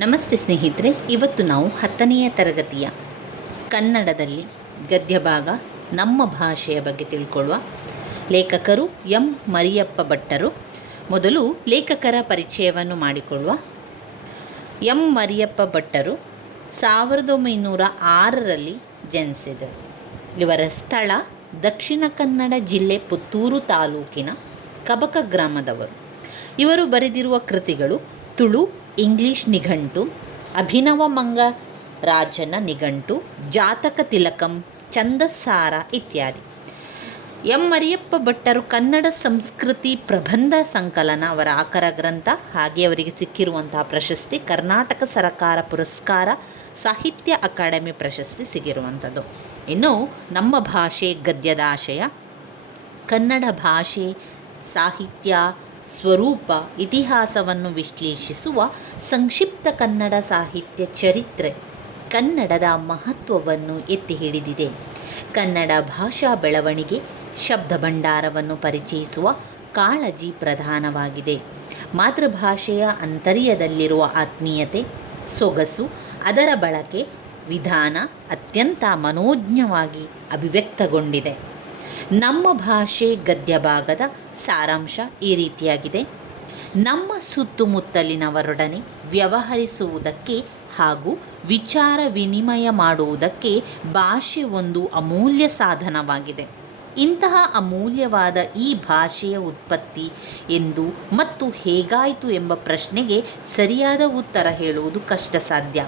ನಮಸ್ತೆ ಸ್ನೇಹಿತರೆ, ಇವತ್ತು ನಾವು 10ನೆಯ ತರಗತಿಯ ಕನ್ನಡದಲ್ಲಿ ಗದ್ಯ ಭಾಗ ನಮ್ಮ ಭಾಷೆಯ ಬಗ್ಗೆ ತಿಳ್ಕೊಳ್ಳುವ. ಲೇಖಕರು ಎಂ ಮರಿಯಪ್ಪ ಭಟ್ಟರು. ಮೊದಲು ಲೇಖಕರ ಪರಿಚಯವನ್ನು ಮಾಡಿಕೊಳ್ಳುವ. ಎಂ ಮರಿಯಪ್ಪ ಭಟ್ಟರು 1906ರಲ್ಲಿ ಜನಿಸಿದರು. ಇವರ ಸ್ಥಳ ದಕ್ಷಿಣ ಕನ್ನಡ ಜಿಲ್ಲೆ ಪುತ್ತೂರು ತಾಲೂಕಿನ ಕಬಕ ಗ್ರಾಮದವರು. ಇವರು ಬರೆದಿರುವ ಕೃತಿಗಳು ತುಳು ಇಂಗ್ಲಿಷ್ ನಿಘಂಟು, ಅಭಿನವ ಮಂಗರಾಜನ ನಿಘಂಟು, ಜಾತಕ ತಿಲಕಂ, ಛಂದಸ್ಸಾರ ಇತ್ಯಾದಿ. ಎಂ ಮರಿಯಪ್ಪ ಭಟ್ಟರು ಕನ್ನಡ ಸಂಸ್ಕೃತಿ ಪ್ರಬಂಧ ಸಂಕಲನ ಅವರ ಆಕರ ಗ್ರಂಥ. ಹಾಗೆ ಅವರಿಗೆ ಸಿಕ್ಕಿರುವಂತಹ ಪ್ರಶಸ್ತಿ ಕರ್ನಾಟಕ ಸರಕಾರ ಪುರಸ್ಕಾರ, ಸಾಹಿತ್ಯ ಅಕಾಡೆಮಿ ಪ್ರಶಸ್ತಿ ಸಿಗಿರುವಂಥದ್ದು. ಇನ್ನು ನಮ್ಮ ಭಾಷೆ ಗದ್ಯದ ಆಶಯ ಕನ್ನಡ ಭಾಷೆ, ಸಾಹಿತ್ಯ, ಸ್ವರೂಪ, ಇತಿಹಾಸವನ್ನು ವಿಶ್ಲೇಷಿಸುವ ಸಂಕ್ಷಿಪ್ತ ಕನ್ನಡ ಸಾಹಿತ್ಯ ಚರಿತ್ರೆ ಕನ್ನಡದ ಮಹತ್ವವನ್ನು ಎತ್ತಿ ಹಿಡಿದಿದೆ. ಕನ್ನಡ ಭಾಷಾ ಬೆಳವಣಿಗೆ, ಶಬ್ದ ಭಂಡಾರವನ್ನು ಪರಿಚಯಿಸುವ ಕಾಳಜಿ ಪ್ರಧಾನವಾಗಿದೆ. ಮಾತೃಭಾಷೆಯ ಅಂತರ್ಯದಲ್ಲಿರುವ ಆತ್ಮೀಯತೆ, ಸೊಗಸು, ಅದರ ಬಳಕೆ ವಿಧಾನ ಅತ್ಯಂತ ಮನೋಜ್ಞವಾಗಿ ಅಭಿವ್ಯಕ್ತಗೊಂಡಿದೆ. ನಮ್ಮ ಭಾಷೆ ಗದ್ಯ ಭಾಗದ ಸಾರಾಂಶ ಈ ರೀತಿಯಾಗಿದೆ. ನಮ್ಮ ಸುತ್ತಮುತ್ತಲಿನವರೊಡನೆ ವ್ಯವಹರಿಸುವುದಕ್ಕೆ ಹಾಗೂ ವಿಚಾರ ವಿನಿಮಯ ಮಾಡುವುದಕ್ಕೆ ಭಾಷೆ ಒಂದು ಅಮೂಲ್ಯ ಸಾಧನವಾಗಿದೆ. ಇಂತಹ ಅಮೂಲ್ಯವಾದ ಈ ಭಾಷೆಯ ಉತ್ಪತ್ತಿ ಎಂದು ಮತ್ತು ಹೇಗಾಯಿತು ಎಂಬ ಪ್ರಶ್ನೆಗೆ ಸರಿಯಾದ ಉತ್ತರ ಹೇಳುವುದು ಕಷ್ಟ ಸಾಧ್ಯ.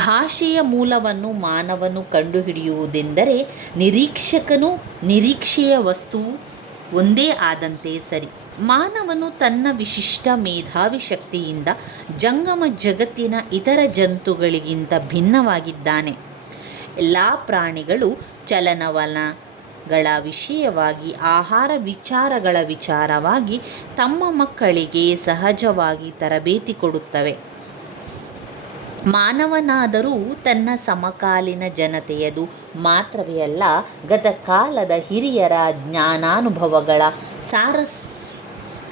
ಭಾಷೆಯ ಮೂಲವನ್ನು ಮಾನವನು ಕಂಡುಹಿಡಿಯುವುದೆಂದರೆ ನಿರೀಕ್ಷಕನು ನಿರೀಕ್ಷೆಯ ವಸ್ತುವು ಒಂದೇ ಆದಂತೆ ಸರಿ. ಮಾನವನು ತನ್ನ ವಿಶಿಷ್ಟ ಮೇಧಾವಿ ಶಕ್ತಿಯಿಂದ ಜಂಗಮ ಜಗತ್ತಿನ ಇತರ ಜಂತುಗಳಿಗಿಂತ ಭಿನ್ನವಾಗಿದ್ದಾನೆ. ಎಲ್ಲ ಪ್ರಾಣಿಗಳು ಚಲನವಲನಗಳ ವಿಷಯವಾಗಿ, ಆಹಾರ ವಿಚಾರಗಳ ವಿಚಾರವಾಗಿ ತಮ್ಮ ಮಕ್ಕಳಿಗೆ ಸಹಜವಾಗಿ ತರಬೇತಿ ಕೊಡುತ್ತವೆ. ಮಾನವನಾದರೂ ತನ್ನ ಸಮಕಾಲೀನ ಜನತೆಯದು ಮಾತ್ರವೇ ಅಲ್ಲ, ಗತಕಾಲದ ಹಿರಿಯರ ಜ್ಞಾನಾನುಭವಗಳ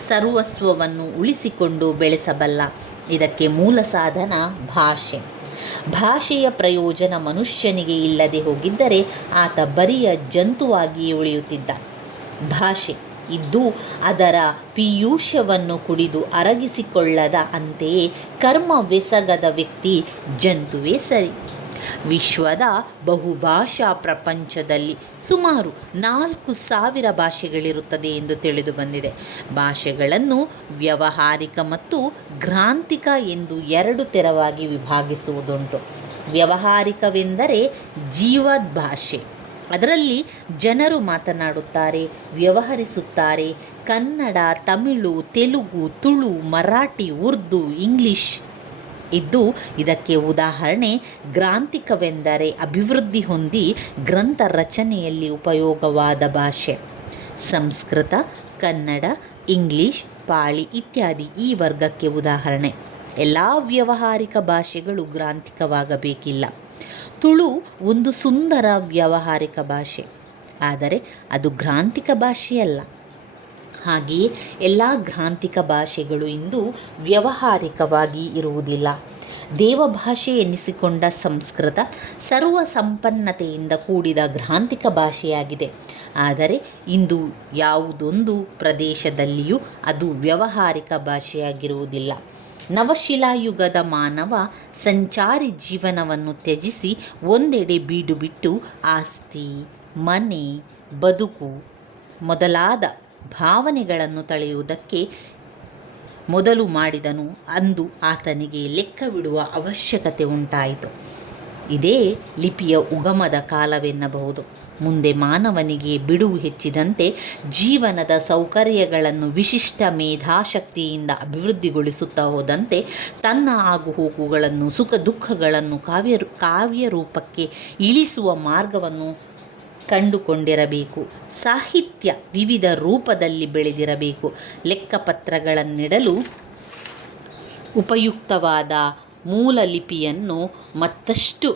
ಸರ್ವಸ್ವವನ್ನು ಉಳಿಸಿಕೊಂಡು ಬೆಳೆಸಬಲ್ಲ. ಇದಕ್ಕೆ ಮೂಲ ಸಾಧನ ಭಾಷೆ. ಭಾಷೆಯ ಪ್ರಯೋಜನ ಮನುಷ್ಯನಿಗೆ ಇಲ್ಲದೆ ಹೋಗಿದ್ದರೆ ಆತ ಬರಿಯ ಜಂತುವಾಗಿಯೇ ಉಳಿಯುತ್ತಿದ್ದ. ಭಾಷೆ ಇದ್ದು ಅದರ ಪೀಯೂಷವನ್ನು ಕುಡಿದು ಅರಗಿಸಿಕೊಳ್ಳದ, ಅಂತೆಯೇ ಕರ್ಮವೆಸಗದ ವ್ಯಕ್ತಿ ಜಂತುವೇ ಸರಿ. ವಿಶ್ವದ ಬಹುಭಾಷಾ ಪ್ರಪಂಚದಲ್ಲಿ ಸುಮಾರು 4,000 ಭಾಷೆಗಳಿರುತ್ತದೆ ಎಂದು ತಿಳಿದು ಬಂದಿದೆ. ಭಾಷೆಗಳನ್ನು ವ್ಯಾವಹಾರಿಕ ಮತ್ತು ಗ್ರಾಂಥಿಕ ಎಂದು 2 ತೆರವಾಗಿ ವಿಭಾಗಿಸುವುದುಂಟು. ವ್ಯಾವಹಾರಿಕವೆಂದರೆ ಜೀವದ್ ಭಾಷೆ. ಅದರಲ್ಲಿ ಜನರು ಮಾತನಾಡುತ್ತಾರೆ, ವ್ಯವಹರಿಸುತ್ತಾರೆ. ಕನ್ನಡ, ತಮಿಳು, ತೆಲುಗು, ತುಳು, ಮರಾಠಿ, ಉರ್ದು, ಇಂಗ್ಲಿಷ್ ಇದ್ದು ಇದಕ್ಕೆ ಉದಾಹರಣೆ. ಗ್ರಾಂಥಿಕವೆಂದರೆ ಅಭಿವೃದ್ಧಿ ಹೊಂದಿ ಗ್ರಂಥ ರಚನೆಯಲ್ಲಿ ಉಪಯೋಗವಾದ ಭಾಷೆ. ಸಂಸ್ಕೃತ, ಕನ್ನಡ, ಇಂಗ್ಲಿಷ್, ಪಾಳಿ ಇತ್ಯಾದಿ ಈ ವರ್ಗಕ್ಕೆ ಉದಾಹರಣೆ. ಎಲ್ಲ ವ್ಯಾವಹಾರಿಕ ಭಾಷೆಗಳು ಗ್ರಾಂಥಿಕವಾಗಬೇಕಿಲ್ಲ. ತುಳು ಒಂದು ಸುಂದರ ವ್ಯಾವಹಾರಿಕ ಭಾಷೆ, ಆದರೆ ಅದು ಗ್ರಾಂಥಿಕ ಭಾಷೆಯಲ್ಲ. ಹಾಗೆಯೇ ಎಲ್ಲ ಗ್ರಾಂಥಿಕ ಭಾಷೆಗಳು ಇಂದು ವ್ಯಾವಹಾರಿಕವಾಗಿ ಇರುವುದಿಲ್ಲ. ದೇವಭಾಷೆ ಎನ್ನಿಸಿಕೊಂಡ ಸಂಸ್ಕೃತ ಸರ್ವ ಸಂಪನ್ನತೆಯಿಂದ ಕೂಡಿದ ಗ್ರಾಂಥಿಕ ಭಾಷೆಯಾಗಿದೆ. ಆದರೆ ಇಂದು ಯಾವುದೊಂದು ಪ್ರದೇಶದಲ್ಲಿಯೂ ಅದು ವ್ಯಾವಹಾರಿಕ ಭಾಷೆಯಾಗಿರುವುದಿಲ್ಲ. ನವಶಿಲಾಯುಗದ ಮಾನವ ಸಂಚಾರಿ ಜೀವನವನ್ನು ತ್ಯಜಿಸಿ ಒಂದೆಡೆ ಬೀಡು ಬಿಟ್ಟು ಆಸ್ತಿ, ಮನೆ, ಬದುಕು ಮೊದಲಾದ ಭಾವನೆಗಳನ್ನು ತಳೆಯುವುದಕ್ಕೆ ಮೊದಲು ಮಾಡಿದನು. ಅಂದು ಆತನಿಗೆ ಲೆಕ್ಕವಿಡುವ ಅವಶ್ಯಕತೆ ಉಂಟಾಯಿತು. ಇದೇ ಲಿಪಿಯ ಉಗಮದ ಕಾಲವೆನ್ನಬಹುದು. ಮುಂದೆ ಮಾನವನಿಗೆ ಬಿಡುವು ಹೆಚ್ಚಿದಂತೆ ಜೀವನದ ಸೌಕರ್ಯಗಳನ್ನು ವಿಶಿಷ್ಟ ಮೇಧಾಶಕ್ತಿಯಿಂದ ಅಭಿವೃದ್ಧಿಗೊಳಿಸುತ್ತಾ ಹೋದಂತೆ ತನ್ನ ಆಗುಹೋಗುಗಳನ್ನು, ಸುಖ ದುಃಖಗಳನ್ನು ಕಾವ್ಯ ರೂಪಕ್ಕೆ ಇಳಿಸುವ ಮಾರ್ಗವನ್ನು ಕಂಡುಕೊಂಡಿರಬೇಕು. ಸಾಹಿತ್ಯ ವಿವಿಧ ರೂಪದಲ್ಲಿ ಬೆಳೆದಿರಬೇಕು. ಲೆಕ್ಕಪತ್ರಗಳನ್ನಿಡಲು ಉಪಯುಕ್ತವಾದ ಮೂಲ ಲಿಪಿಯನ್ನು ಮತ್ತಷ್ಟು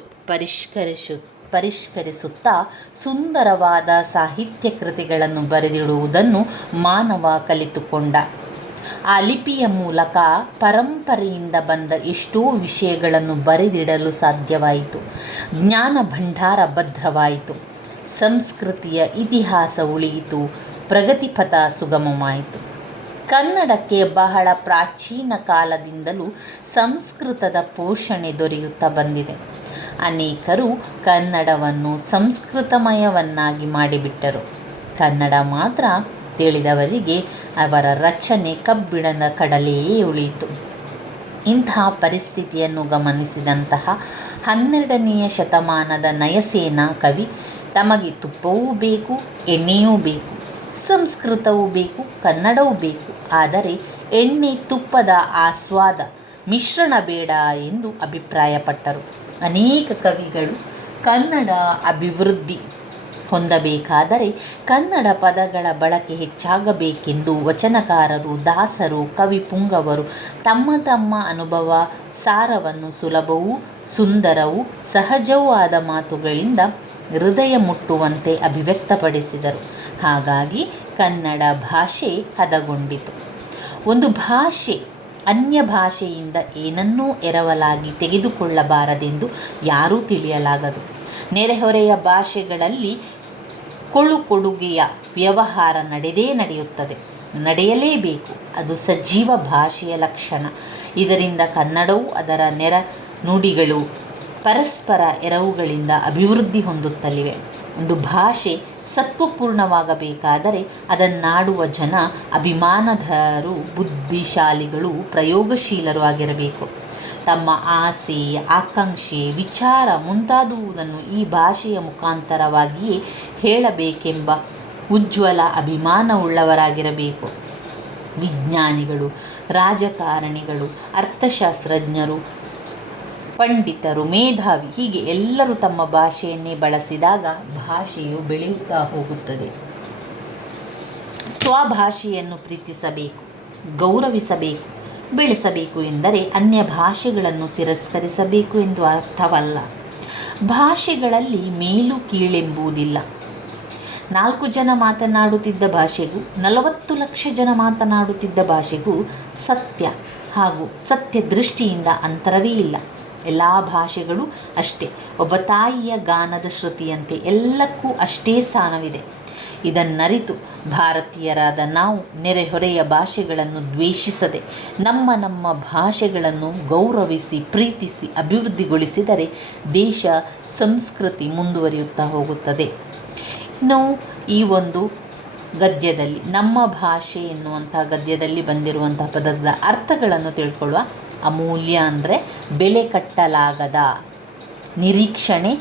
ಪರಿಷ್ಕರಿಸುತ್ತಾ ಸುಂದರವಾದ ಸಾಹಿತ್ಯ ಕೃತಿಗಳನ್ನು ಬರೆದಿಡುವುದನ್ನು ಮಾನವ ಕಲಿತುಕೊಂಡ. ಆ ಲಿಪಿಯ ಮೂಲಕ ಪರಂಪರೆಯಿಂದ ಬಂದ ಎಷ್ಟೋ ವಿಷಯಗಳನ್ನು ಬರೆದಿಡಲು ಸಾಧ್ಯವಾಯಿತು. ಜ್ಞಾನ ಭಂಡಾರ ಭದ್ರವಾಯಿತು. ಸಂಸ್ಕೃತಿಯ ಇತಿಹಾಸ ಉಳಿಯಿತು. ಪ್ರಗತಿಪಥ ಸುಗಮವಾಯಿತು. ಕನ್ನಡಕ್ಕೆ ಬಹಳ ಪ್ರಾಚೀನ ಕಾಲದಿಂದಲೂ ಸಂಸ್ಕೃತದ ಪೋಷಣೆ ದೊರೆಯುತ್ತಾ ಬಂದಿದೆ. ಅನೇಕರು ಕನ್ನಡವನ್ನು ಸಂಸ್ಕೃತಮಯವನ್ನಾಗಿ ಮಾಡಿಬಿಟ್ಟರು. ಕನ್ನಡ ಮಾತ್ರ ತಿಳಿದವರಿಗೆ ಅವರ ರಚನೆ ಕಬ್ಬಿಣದ ಕಡಲೆಯೇ ಉಳಿಯಿತು. ಇಂತಹ ಪರಿಸ್ಥಿತಿಯನ್ನು ಗಮನಿಸಿದಂತಹ 12ನೆಯ ಶತಮಾನದ ನಯಸೇನ ಕವಿ ತಮಗೆ ತುಪ್ಪವೂ ಬೇಕು, ಎಣ್ಣೆಯೂ ಬೇಕು, ಸಂಸ್ಕೃತವೂ ಬೇಕು, ಕನ್ನಡವೂ ಬೇಕು, ಆದರೆ ಎಣ್ಣೆ ತುಪ್ಪದ ಆಸ್ವಾದ ಮಿಶ್ರಣ ಬೇಡ ಎಂದು ಅಭಿಪ್ರಾಯಪಟ್ಟರು. ಅನೇಕ ಕವಿಗಳು ಕನ್ನಡ ಅಭಿವೃದ್ಧಿ ಹೊಂದಬೇಕಾದರೆ ಕನ್ನಡ ಪದಗಳ ಬಳಕೆ ಹೆಚ್ಚಾಗಬೇಕೆಂದು ವಚನಕಾರರು, ದಾಸರು, ಕವಿ ಪುಂಗವರು ತಮ್ಮ ತಮ್ಮ ಅನುಭವ ಸಾರವನ್ನು ಸುಲಭವೂ ಸುಂದರವೂ ಸಹಜವೂ ಆದ ಮಾತುಗಳಿಂದ ಹೃದಯ ಮುಟ್ಟುವಂತೆ ಅಭಿವ್ಯಕ್ತಪಡಿಸಿದರು. ಹಾಗಾಗಿ ಕನ್ನಡ ಭಾಷೆ ಹದಗೊಂಡಿತು. ಒಂದು ಭಾಷೆ ಅನ್ಯ ಭಾಷೆಯಿಂದ ಏನನ್ನೂ ಎರವಲಾಗಿ ತೆಗೆದುಕೊಳ್ಳಬಾರದೆಂದು ಯಾರೂ ತಿಳಿಯಲಾಗದು. ನೆರೆಹೊರೆಯ ಭಾಷೆಗಳಲ್ಲಿ ಕೊಡುಗೆಯ ವ್ಯವಹಾರ ನಡೆಯುತ್ತದೆ, ನಡೆಯಲೇಬೇಕು. ಅದು ಸಜೀವ ಭಾಷೆಯ ಲಕ್ಷಣ. ಇದರಿಂದ ಕನ್ನಡವು ಅದರ ನುಡಿಗಳು ಪರಸ್ಪರ ಎರವುಗಳಿಂದ ಅಭಿವೃದ್ಧಿ ಹೊಂದುತ್ತಲಿವೆ. ಒಂದು ಭಾಷೆ ಸತ್ವಪೂರ್ಣವಾಗಬೇಕಾದರೆ ಅದನ್ನಾಡುವ ಜನ ಅಭಿಮಾನಧರು, ಬುದ್ಧಿಶಾಲಿಗಳು, ಪ್ರಯೋಗಶೀಲರು ಆಗಿರಬೇಕು. ತಮ್ಮ ಆಸೆ, ಆಕಾಂಕ್ಷೆ, ವಿಚಾರ ಮುಂತಾದುವುದನ್ನು ಈ ಭಾಷೆಯ ಮುಖಾಂತರವಾಗಿಯೇ ಹೇಳಬೇಕೆಂಬ ಉಜ್ವಲ ಅಭಿಮಾನವುಳ್ಳವರಾಗಿರಬೇಕು. ವಿಜ್ಞಾನಿಗಳು, ರಾಜಕಾರಣಿಗಳು, ಅರ್ಥಶಾಸ್ತ್ರಜ್ಞರು, ಪಂಡಿತರು, ಮೇಧಾವಿ ಹೀಗೆ ಎಲ್ಲರೂ ತಮ್ಮ ಭಾಷೆಯನ್ನೇ ಬಳಸಿದಾಗ ಭಾಷೆಯು ಬೆಳೆಯುತ್ತಾ ಹೋಗುತ್ತದೆ. ಸ್ವಭಾಷೆಯನ್ನು ಪ್ರೀತಿಸಬೇಕು, ಗೌರವಿಸಬೇಕು, ಬೆಳೆಸಬೇಕು ಎಂದರೆ ಅನ್ಯ ಭಾಷೆಗಳನ್ನು ತಿರಸ್ಕರಿಸಬೇಕು ಎಂದು ಅರ್ಥವಲ್ಲ. ಭಾಷೆಗಳಲ್ಲಿ ಮೇಲು ಕೀಳೆಂಬುದಿಲ್ಲ. 4 ಜನ ಮಾತನಾಡುತ್ತಿದ್ದ ಭಾಷೆಗೂ 40 ಲಕ್ಷ ಜನ ಮಾತನಾಡುತ್ತಿದ್ದ ಭಾಷೆಗೂ ಸತ್ಯ ಹಾಗೂ ಸತ್ಯ ದೃಷ್ಟಿಯಿಂದ ಅಂತರವೇ ಇಲ್ಲ. ಎಲ್ಲ ಭಾಷೆಗಳು ಅಷ್ಟೇ. ಒಬ್ಬ ತಾಯಿಯ ಗಾನದ ಶ್ರುತಿಯಂತೆ ಎಲ್ಲಕ್ಕೂ ಅಷ್ಟೇ ಸ್ಥಾನವಿದೆ. ಇದನ್ನರಿತು ಭಾರತೀಯರಾದ ನಾವು ನೆರೆಹೊರೆಯ ಭಾಷೆಗಳನ್ನು ದ್ವೇಷಿಸದೆ ನಮ್ಮ ಭಾಷೆಗಳನ್ನು ಗೌರವಿಸಿ, ಪ್ರೀತಿಸಿ, ಅಭಿವೃದ್ಧಿಗೊಳಿಸಿದರೆ ದೇಶ, ಸಂಸ್ಕೃತಿ ಮುಂದುವರಿಯುತ್ತಾ ಹೋಗುತ್ತದೆ. ಇನ್ನು ಈ ಒಂದು ಗದ್ಯದಲ್ಲಿ ನಮ್ಮ ಭಾಷೆ ಎನ್ನುವಂಥ ಗದ್ಯದಲ್ಲಿ ಬಂದಿರುವಂಥ ಪದದ ಅರ್ಥಗಳನ್ನು ತಿಳ್ಕೊಳ್ಳುವ. ಅಮೂಲ್ಯ ಅಂದರೆ ಬೆಲೆ ಕಟ್ಟಲಾಗದ, ನಿರೀಕ್ಷಣೆ,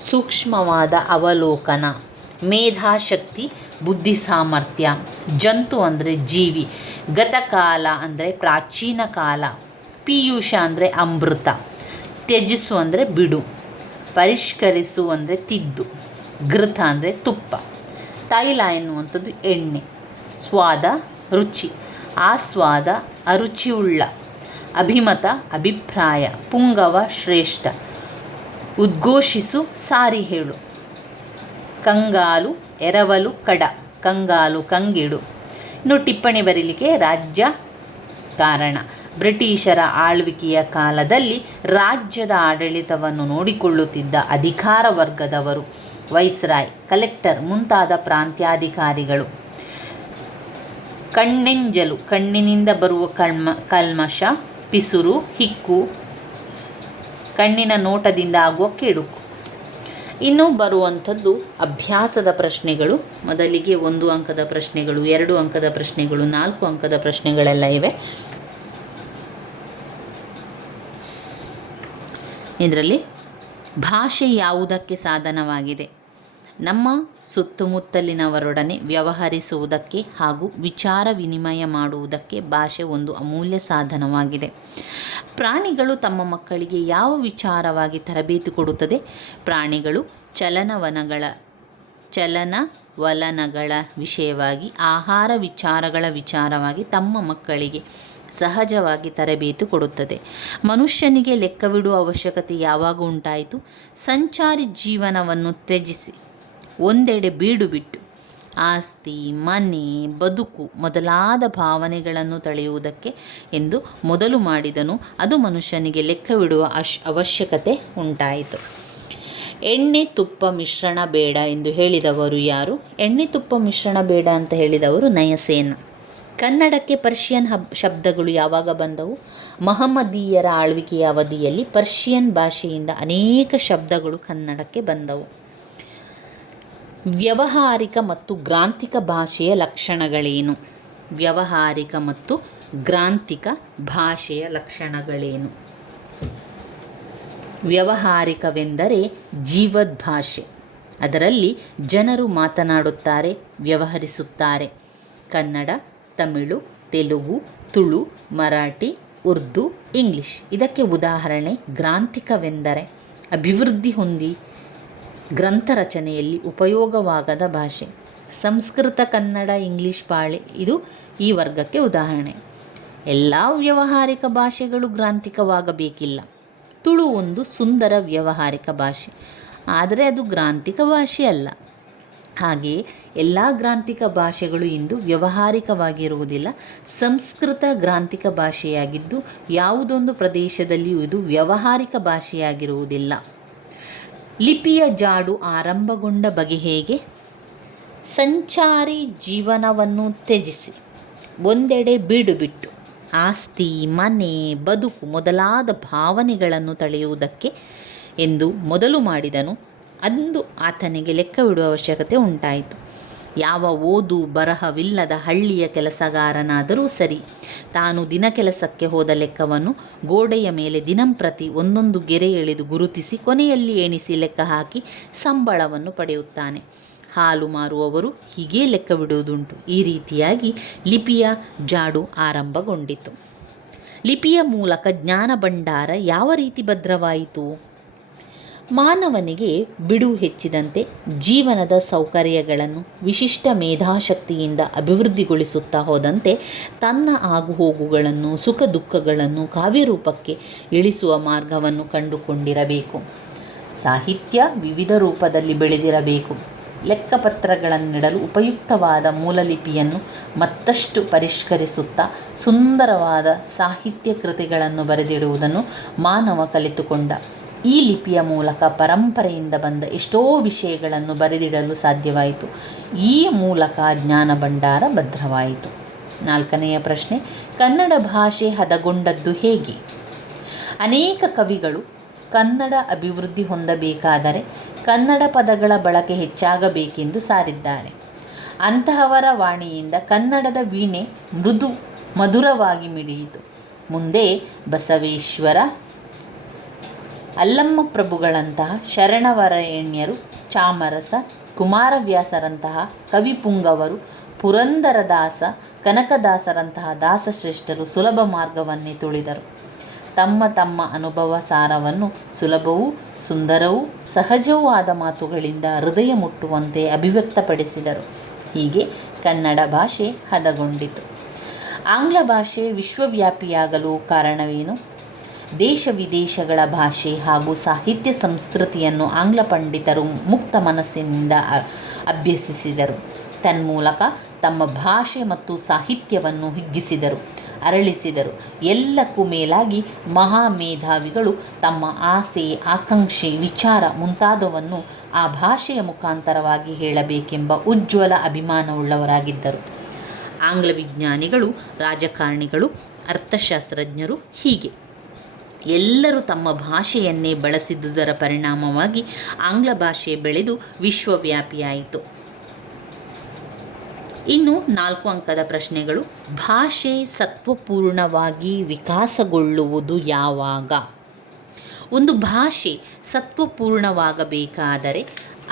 ಸೂಕ್ಷ್ಮವಾದ ಅವಲೋಕನ, ಮೇಧಾಶಕ್ತಿ, ಬುದ್ಧಿ ಸಾಮರ್ಥ್ಯ. ಜಂತು ಅಂದರೆ ಜೀವಿ. ಗತಕಾಲ ಅಂದರೆ ಪ್ರಾಚೀನ ಕಾಲ. ಪೀಯೂಷ ಅಂದರೆ ಅಮೃತ. ತ್ಯಜಿಸು ಅಂದರೆ ಬಿಡು. ಪರಿಷ್ಕರಿಸು ಅಂದರೆ ತಿದ್ದು. ಘೃತ ಅಂದರೆ ತುಪ್ಪ. ತೈಲ ಎನ್ನುವಂಥದ್ದು ಎಣ್ಣೆ. ಸ್ವಾದ ರುಚಿ. ಆಸ್ವಾದ ಅರುಚಿಯುಳ್ಳ. ಅಭಿಮತ ಅಭಿಪ್ರಾಯ. ಪುಂಗವ ಶ್ರೇಷ್ಠ. ಉದ್ಘೋಷಿಸು ಸಾರಿ ಹೇಳು. ಕಂಗಾಲು ಎರವಲು ಕಡ. ಕಂಗಾಲು ಕಂಗಿಡು. ಇನ್ನು ಟಿಪ್ಪಣಿ ಬರೀಲಿಕ್ಕೆ ರಾಜ್ಯ ಕಾರಣ. ಬ್ರಿಟಿಷರ ಆಳ್ವಿಕೆಯ ಕಾಲದಲ್ಲಿ ರಾಜ್ಯದ ಆಡಳಿತವನ್ನು ನೋಡಿಕೊಳ್ಳುತ್ತಿದ್ದ ಅಧಿಕಾರ ವರ್ಗದವರು ವೈಸ್ರಾಯ್, ಕಲೆಕ್ಟರ್ ಮುಂತಾದ ಪ್ರಾಂತ್ಯಾಧಿಕಾರಿಗಳು. ಕಣ್ಣೆಂಜಲು ಕಣ್ಣಿನಿಂದ ಬರುವ ಕಲ್ಮಶ, ಪಿಸುರು, ಹಿಕ್ಕು, ಕಣ್ಣಿನ ನೋಟದಿಂದ ಆಗುವ ಕೆಡುಕು. ಇನ್ನು ಬರುವಂಥದ್ದು ಅಭ್ಯಾಸದ ಪ್ರಶ್ನೆಗಳು. ಮೊದಲಿಗೆ 1 ಅಂಕದ ಪ್ರಶ್ನೆಗಳು, 2 ಅಂಕದ ಪ್ರಶ್ನೆಗಳು, 4 ಅಂಕದ ಪ್ರಶ್ನೆಗಳೆಲ್ಲ ಇವೆ. ಇದರಲ್ಲಿ ಭಾಷೆ ಯಾವುದಕ್ಕೆ ಸಾಧನವಾಗಿದೆ? ನಮ್ಮ ಸುತ್ತಮುತ್ತಲಿನವರೊಡನೆ ವ್ಯವಹರಿಸುವುದಕ್ಕೆ ಹಾಗೂ ವಿಚಾರ ವಿನಿಮಯ ಮಾಡುವುದಕ್ಕೆ ಭಾಷೆ ಒಂದು ಅಮೂಲ್ಯ ಸಾಧನವಾಗಿದೆ. ಪ್ರಾಣಿಗಳು ತಮ್ಮ ಮಕ್ಕಳಿಗೆ ಯಾವ ವಿಚಾರವಾಗಿ ತರಬೇತಿ ಕೊಡುತ್ತದೆ? ಪ್ರಾಣಿಗಳು ಚಲನವಲನಗಳ ವಿಷಯವಾಗಿ, ಆಹಾರ ವಿಚಾರಗಳ ವಿಚಾರವಾಗಿ ತಮ್ಮ ಮಕ್ಕಳಿಗೆ ಸಹಜವಾಗಿ ತರಬೇತಿ ಕೊಡುತ್ತದೆ. ಮನುಷ್ಯನಿಗೆ ಲೆಕ್ಕವಿಡುವ ಅವಶ್ಯಕತೆ ಯಾವಾಗ ಉಂಟಾಯಿತು? ಸಂಚಾರಿ ಜೀವನವನ್ನು ತ್ಯಜಿಸಿ ಒಂದೆಡೆ ಬೀಡು ಬಿಟ್ಟು ಆಸ್ತಿ, ಮನೆ, ಬದುಕು ಮೊದಲಾದ ಭಾವನೆಗಳನ್ನು ತಳೆಯುವುದಕ್ಕೆ ಎಂದು ಮೊದಲು ಮಾಡಿದನು. ಅದು ಮನುಷ್ಯನಿಗೆ ಲೆಕ್ಕವಿಡುವ ಅವಶ್ಯಕತೆ ಉಂಟಾಯಿತು. ಎಣ್ಣೆ ತುಪ್ಪ ಮಿಶ್ರಣ ಬೇಡ ಎಂದು ಹೇಳಿದವರು ಯಾರು? ಎಣ್ಣೆ ತುಪ್ಪ ಮಿಶ್ರಣ ಬೇಡ ಅಂತ ಹೇಳಿದವರು ನಯಸೇನ. ಕನ್ನಡಕ್ಕೆ ಪರ್ಷಿಯನ್ ಶಬ್ದಗಳು ಯಾವಾಗ ಬಂದವು? ಮಹಮ್ಮದೀಯರ ಆಳ್ವಿಕೆಯ ಅವಧಿಯಲ್ಲಿ ಪರ್ಷಿಯನ್ ಭಾಷೆಯಿಂದ ಅನೇಕ ಶಬ್ದಗಳು ಕನ್ನಡಕ್ಕೆ ಬಂದವು. ವ್ಯಾವಹಾರಿಕ ಮತ್ತು ಗ್ರಾಂಥಿಕ ಭಾಷೆಯ ಲಕ್ಷಣಗಳೇನು? ವ್ಯಾವಹಾರಿಕ ಮತ್ತು ಗ್ರಾಂಥಿಕ ಭಾಷೆಯ ಲಕ್ಷಣಗಳೇನು? ವ್ಯಾವಹಾರಿಕವೆಂದರೆ ಜೀವದ್ ಭಾಷೆ. ಅದರಲ್ಲಿ ಜನರು ಮಾತನಾಡುತ್ತಾರೆ, ವ್ಯವಹರಿಸುತ್ತಾರೆ. ಕನ್ನಡ, ತಮಿಳು, ತೆಲುಗು, ತುಳು, ಮರಾಠಿ, ಉರ್ದು, ಇಂಗ್ಲಿಷ್. ಇದಕ್ಕೆ ಉದಾಹರಣೆ. ಗ್ರಾಂಥಿಕವೆಂದರೆ ಅಭಿವೃದ್ಧಿ ಹೊಂದಿ ಗ್ರಂಥ ರಚನೆಯಲ್ಲಿ ಉಪಯೋಗವಾಗದ ಭಾಷೆ. ಸಂಸ್ಕೃತ, ಕನ್ನಡ, ಇಂಗ್ಲಿಷ್, ಪಾಳಿ ಇದು ಈ ವರ್ಗಕ್ಕೆ ಉದಾಹರಣೆ. ಎಲ್ಲ ವ್ಯಾವಹಾರಿಕ ಭಾಷೆಗಳು ಗ್ರಾಂಥಿಕವಾಗಬೇಕಿಲ್ಲ. ತುಳು ಒಂದು ಸುಂದರ ವ್ಯಾವಹಾರಿಕ ಭಾಷೆ, ಆದರೆ ಅದು ಗ್ರಾಂಥಿಕ ಭಾಷೆ ಅಲ್ಲ. ಹಾಗೆಯೇ ಎಲ್ಲ ಗ್ರಾಂಥಿಕ ಭಾಷೆಗಳು ಇಂದು ವ್ಯಾವಹಾರಿಕವಾಗಿರುವುದಿಲ್ಲ. ಸಂಸ್ಕೃತ ಗ್ರಾಂಥಿಕ ಭಾಷೆಯಾಗಿದ್ದು ಯಾವುದೊಂದು ಪ್ರದೇಶದಲ್ಲಿಯೂ ಇದು ವ್ಯಾವಹಾರಿಕ ಭಾಷೆಯಾಗಿರುವುದಿಲ್ಲ. ಲಿಪಿಯ ಜಾಡು ಆರಂಭಗೊಂಡ ಬಗೆ ಹೇಗೆ? ಸಂಚಾರಿ ಜೀವನವನ್ನು ತ್ಯಜಿಸಿ ಒಂದೆಡೆ ಬೀಡು ಬಿಟ್ಟು ಆಸ್ತಿ, ಮನೆ, ಬದುಕು ಮೊದಲಾದ ಭಾವನೆಗಳನ್ನು ತಳೆಯುವುದಕ್ಕೆ ಎಂದು ಮೊದಲು ಮಾಡಿದನು. ಅಂದು ಆತನಿಗೆ ಲೆಕ್ಕವಿಡುವ ಅವಶ್ಯಕತೆ ಉಂಟಾಯಿತು. ಯಾವ ಓದು ಬರಹವಿಲ್ಲದ ಹಳ್ಳಿಯ ಕೆಲಸಗಾರನಾದರೂ ಸರಿ, ತಾನು ದಿನ ಕೆಲಸಕ್ಕೆ ಹೋದ ಲೆಕ್ಕವನ್ನು ಗೋಡೆಯ ಮೇಲೆ ದಿನಂಪ್ರತಿ ಒಂದೊಂದು ಗೆರೆ ಎಳೆದು ಗುರುತಿಸಿ ಕೊನೆಯಲ್ಲಿ ಎಣಿಸಿ ಲೆಕ್ಕ ಹಾಕಿ ಸಂಬಳವನ್ನು ಪಡೆಯುತ್ತಾನೆ. ಹಾಲು ಮಾರುವವರು ಹೀಗೇ ಲೆಕ್ಕವಿಡುವುದುಂಟು. ಈ ರೀತಿಯಾಗಿ ಲಿಪಿಯ ಜಾಡು ಆರಂಭಗೊಂಡಿತು. ಲಿಪಿಯ ಮೂಲಕ ಜ್ಞಾನ ಭಂಡಾರ ಯಾವ ರೀತಿ ಭದ್ರವಾಯಿತು? ಮಾನವನಿಗೆ ಬಿಡುವು ಹೆಚ್ಚಿದಂತೆ ಜೀವನದ ಸೌಕರ್ಯಗಳನ್ನು ವಿಶಿಷ್ಟ ಮೇಧಾಶಕ್ತಿಯಿಂದ ಅಭಿವೃದ್ಧಿಗೊಳಿಸುತ್ತಾ ಹೋದಂತೆ ತನ್ನ ಆಗುಹೋಗುಗಳನ್ನು, ಸುಖ ದುಃಖಗಳನ್ನು ಕಾವ್ಯರೂಪಕ್ಕೆ ಇಳಿಸುವ ಮಾರ್ಗವನ್ನು ಕಂಡುಕೊಂಡಿರಬೇಕು. ಸಾಹಿತ್ಯ ವಿವಿಧ ರೂಪದಲ್ಲಿ ಬೆಳೆದಿರಬೇಕು. ಲೆಕ್ಕಪತ್ರಗಳನ್ನಿಡಲು ಉಪಯುಕ್ತವಾದ ಮೂಲಲಿಪಿಯನ್ನು ಮತ್ತಷ್ಟು ಪರಿಷ್ಕರಿಸುತ್ತಾ ಸುಂದರವಾದ ಸಾಹಿತ್ಯ ಕೃತಿಗಳನ್ನು ಬರೆದಿಡುವುದನ್ನು ಮಾನವ ಕಲಿತುಕೊಂಡ. ಈ ಲಿಪಿಯ ಮೂಲಕ ಪರಂಪರೆಯಿಂದ ಬಂದ ಎಷ್ಟೋ ವಿಷಯಗಳನ್ನು ಬರೆದಿಡಲು ಸಾಧ್ಯವಾಯಿತು. ಈ ಮೂಲಕ ಜ್ಞಾನ ಭಂಡಾರ ಭದ್ರವಾಯಿತು. 4ನೆಯ ಪ್ರಶ್ನೆ, ಕನ್ನಡ ಭಾಷೆ ಹದಗೊಂಡದ್ದು ಹೇಗೆ? ಅನೇಕ ಕವಿಗಳು ಕನ್ನಡ ಅಭಿವೃದ್ಧಿ ಹೊಂದಬೇಕಾದರೆ ಕನ್ನಡ ಪದಗಳ ಬಳಕೆ ಹೆಚ್ಚಾಗಬೇಕೆಂದು ಸಾರಿದ್ದಾರೆ. ಅಂತಹವರ ವಾಣಿಯಿಂದ ಕನ್ನಡದ ವೀಣೆ ಮೃದು ಮಧುರವಾಗಿ ಮಿಡಿಯಿತು. ಮುಂದೆ ಬಸವೇಶ್ವರ, ಅಲ್ಲಮ್ಮ ಪ್ರಭುಗಳಂತಹ ಶರಣವರೆಣ್ಯರು, ಚಾಮರಸ, ಕುಮಾರವ್ಯಾಸರಂತಹ ಕವಿಪುಂಗವರು, ಪುರಂದರದಾಸ, ಕನಕದಾಸರಂತಹ ದಾಸಶ್ರೇಷ್ಠರು ಸುಲಭ ಮಾರ್ಗವನ್ನೇ ತುಳಿದರು. ತಮ್ಮ ತಮ್ಮ ಅನುಭವ ಸಾರವನ್ನು ಸುಲಭವೂ ಸುಂದರವೂ ಸಹಜವೂ ಆದ ಮಾತುಗಳಿಂದ ಹೃದಯ ಮುಟ್ಟುವಂತೆ ಅಭಿವ್ಯಕ್ತಪಡಿಸಿದರು. ಹೀಗೆ ಕನ್ನಡ ಭಾಷೆ ಹದಗೊಂಡಿತು. ಆಂಗ್ಲ ಭಾಷೆ ವಿಶ್ವವ್ಯಾಪಿಯಾಗಲು ಕಾರಣವೇನು? ದೇಶ ವಿದೇಶಗಳ ಭಾಷೆ ಹಾಗೂ ಸಾಹಿತ್ಯ ಸಂಸ್ಕೃತಿಯನ್ನು ಆಂಗ್ಲ ಪಂಡಿತರು ಮುಕ್ತ ಮನಸ್ಸಿನಿಂದ ಅಭ್ಯಸಿಸಿದರು. ತನ್ಮೂಲಕ ತಮ್ಮ ಭಾಷೆ ಮತ್ತು ಸಾಹಿತ್ಯವನ್ನು ಹಿಗ್ಗಿಸಿದರು, ಅರಳಿಸಿದರು. ಎಲ್ಲಕ್ಕೂ ಮೇಲಾಗಿ ಮಹಾಮೇಧಾವಿಗಳು ತಮ್ಮ ಆಸೆ, ಆಕಾಂಕ್ಷೆ, ವಿಚಾರ ಮುಂತಾದವನ್ನು ಆ ಭಾಷೆಯ ಮುಖಾಂತರವಾಗಿ ಹೇಳಬೇಕೆಂಬ ಉಜ್ವಲ ಅಭಿಮಾನವುಳ್ಳವರಾಗಿದ್ದರು. ಆಂಗ್ಲ ವಿಜ್ಞಾನಿಗಳು, ರಾಜಕಾರಣಿಗಳು, ಅರ್ಥಶಾಸ್ತ್ರಜ್ಞರು ಹೀಗೆ ಎಲ್ಲರೂ ತಮ್ಮ ಭಾಷೆಯನ್ನೇ ಬಳಸಿದುದರ ಪರಿಣಾಮವಾಗಿ ಆಂಗ್ಲ ಭಾಷೆ ಬೆಳೆದು ವಿಶ್ವವ್ಯಾಪಿಯಾಯಿತು. ಇನ್ನು 4 ಅಂಕದ ಪ್ರಶ್ನೆಗಳು. ಭಾಷೆ ಸತ್ವಪೂರ್ಣವಾಗಿ ವಿಕಾಸಗೊಳ್ಳುವುದು ಯಾವಾಗ? ಒಂದು ಭಾಷೆ ಸತ್ವಪೂರ್ಣವಾಗಬೇಕಾದರೆ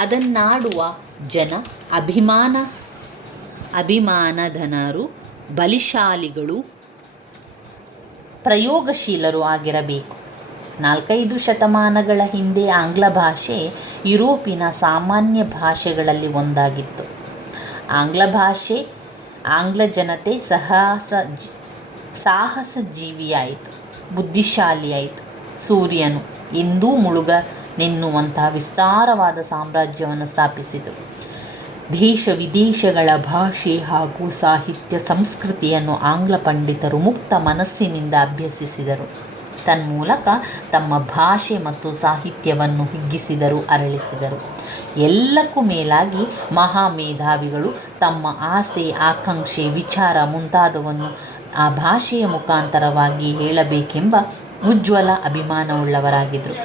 ಅದನ್ನಾಡುವ ಜನ ಅಭಿಮಾನಧನರು, ಬಲಿಶಾಲಿಗಳು, ಪ್ರಯೋಗಶೀಲರು ಆಗಿರಬೇಕು. 4-5 ಶತಮಾನಗಳ ಹಿಂದೆ ಆಂಗ್ಲ ಭಾಷೆ ಯುರೋಪಿನ ಸಾಮಾನ್ಯ ಭಾಷೆಗಳಲ್ಲಿ ಒಂದಾಗಿತ್ತು. ಆಂಗ್ಲ ಜನತೆ ಸಾಹಸ ಜೀವಿಯಾಯಿತು, ಬುದ್ಧಿಶಾಲಿಯಾಯಿತು. ಸೂರ್ಯನು ಎಂದೂ ಮುಳುಗನೆನ್ನುವಂತಹ ವಿಸ್ತಾರವಾದ ಸಾಮ್ರಾಜ್ಯವನ್ನು ಸ್ಥಾಪಿಸಿತು. ದೇಶ ವಿದೇಶಗಳ ಭಾಷೆ ಹಾಗೂ ಸಾಹಿತ್ಯ ಸಂಸ್ಕೃತಿಯನ್ನು ಆಂಗ್ಲ ಪಂಡಿತರು ಮುಕ್ತ ಮನಸ್ಸಿನಿಂದ ಅಭ್ಯಸಿಸಿದರು. ತನ್ಮೂಲಕ ತಮ್ಮ ಭಾಷೆ ಮತ್ತು ಸಾಹಿತ್ಯವನ್ನು ಹಿಗ್ಗಿಸಿದರು, ಅರಳಿಸಿದರು. ಎಲ್ಲಕ್ಕೂ ಮೇಲಾಗಿ ಮಹಾಮೇಧಾವಿಗಳು ತಮ್ಮ ಆಸೆ, ಆಕಾಂಕ್ಷೆ, ವಿಚಾರ ಮುಂತಾದವನ್ನು ಆ ಭಾಷೆಯ ಮುಖಾಂತರವಾಗಿ ಹೇಳಬೇಕೆಂಬ ಉಜ್ವಲ ಅಭಿಮಾನವುಳ್ಳವರಾಗಿದ್ದರು.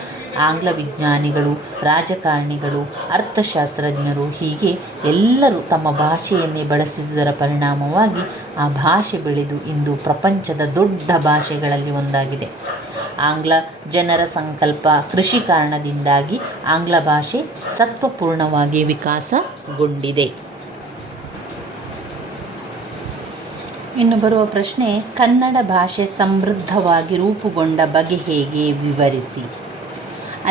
ಆಂಗ್ಲ ವಿಜ್ಞಾನಿಗಳು, ರಾಜಕಾರಣಿಗಳು, ಅರ್ಥಶಾಸ್ತ್ರಜ್ಞರು ಹೀಗೆ ಎಲ್ಲರೂ ತಮ್ಮ ಭಾಷೆಯನ್ನೇ ಬಳಸಿದುದರ ಪರಿಣಾಮವಾಗಿ ಆ ಭಾಷೆ ಬೆಳೆದು ಇಂದು ಪ್ರಪಂಚದ ದೊಡ್ಡ ಭಾಷೆಗಳಲ್ಲಿ ಒಂದಾಗಿದೆ. ಆಂಗ್ಲ ಜನರ ಸಂಕಲ್ಪ ಕೃಷಿ ಕಾರಣದಿಂದಾಗಿ ಆಂಗ್ಲ ಭಾಷೆ ಸತ್ವಪೂರ್ಣವಾಗಿ ವಿಕಾಸಗೊಂಡಿದೆ. ಇನ್ನು ಬರುವ ಪ್ರಶ್ನೆ, ಕನ್ನಡ ಭಾಷೆ ಸಮೃದ್ಧವಾಗಿ ರೂಪುಗೊಂಡ ಬಗೆ ಹೇಗೆ, ವಿವರಿಸಿ.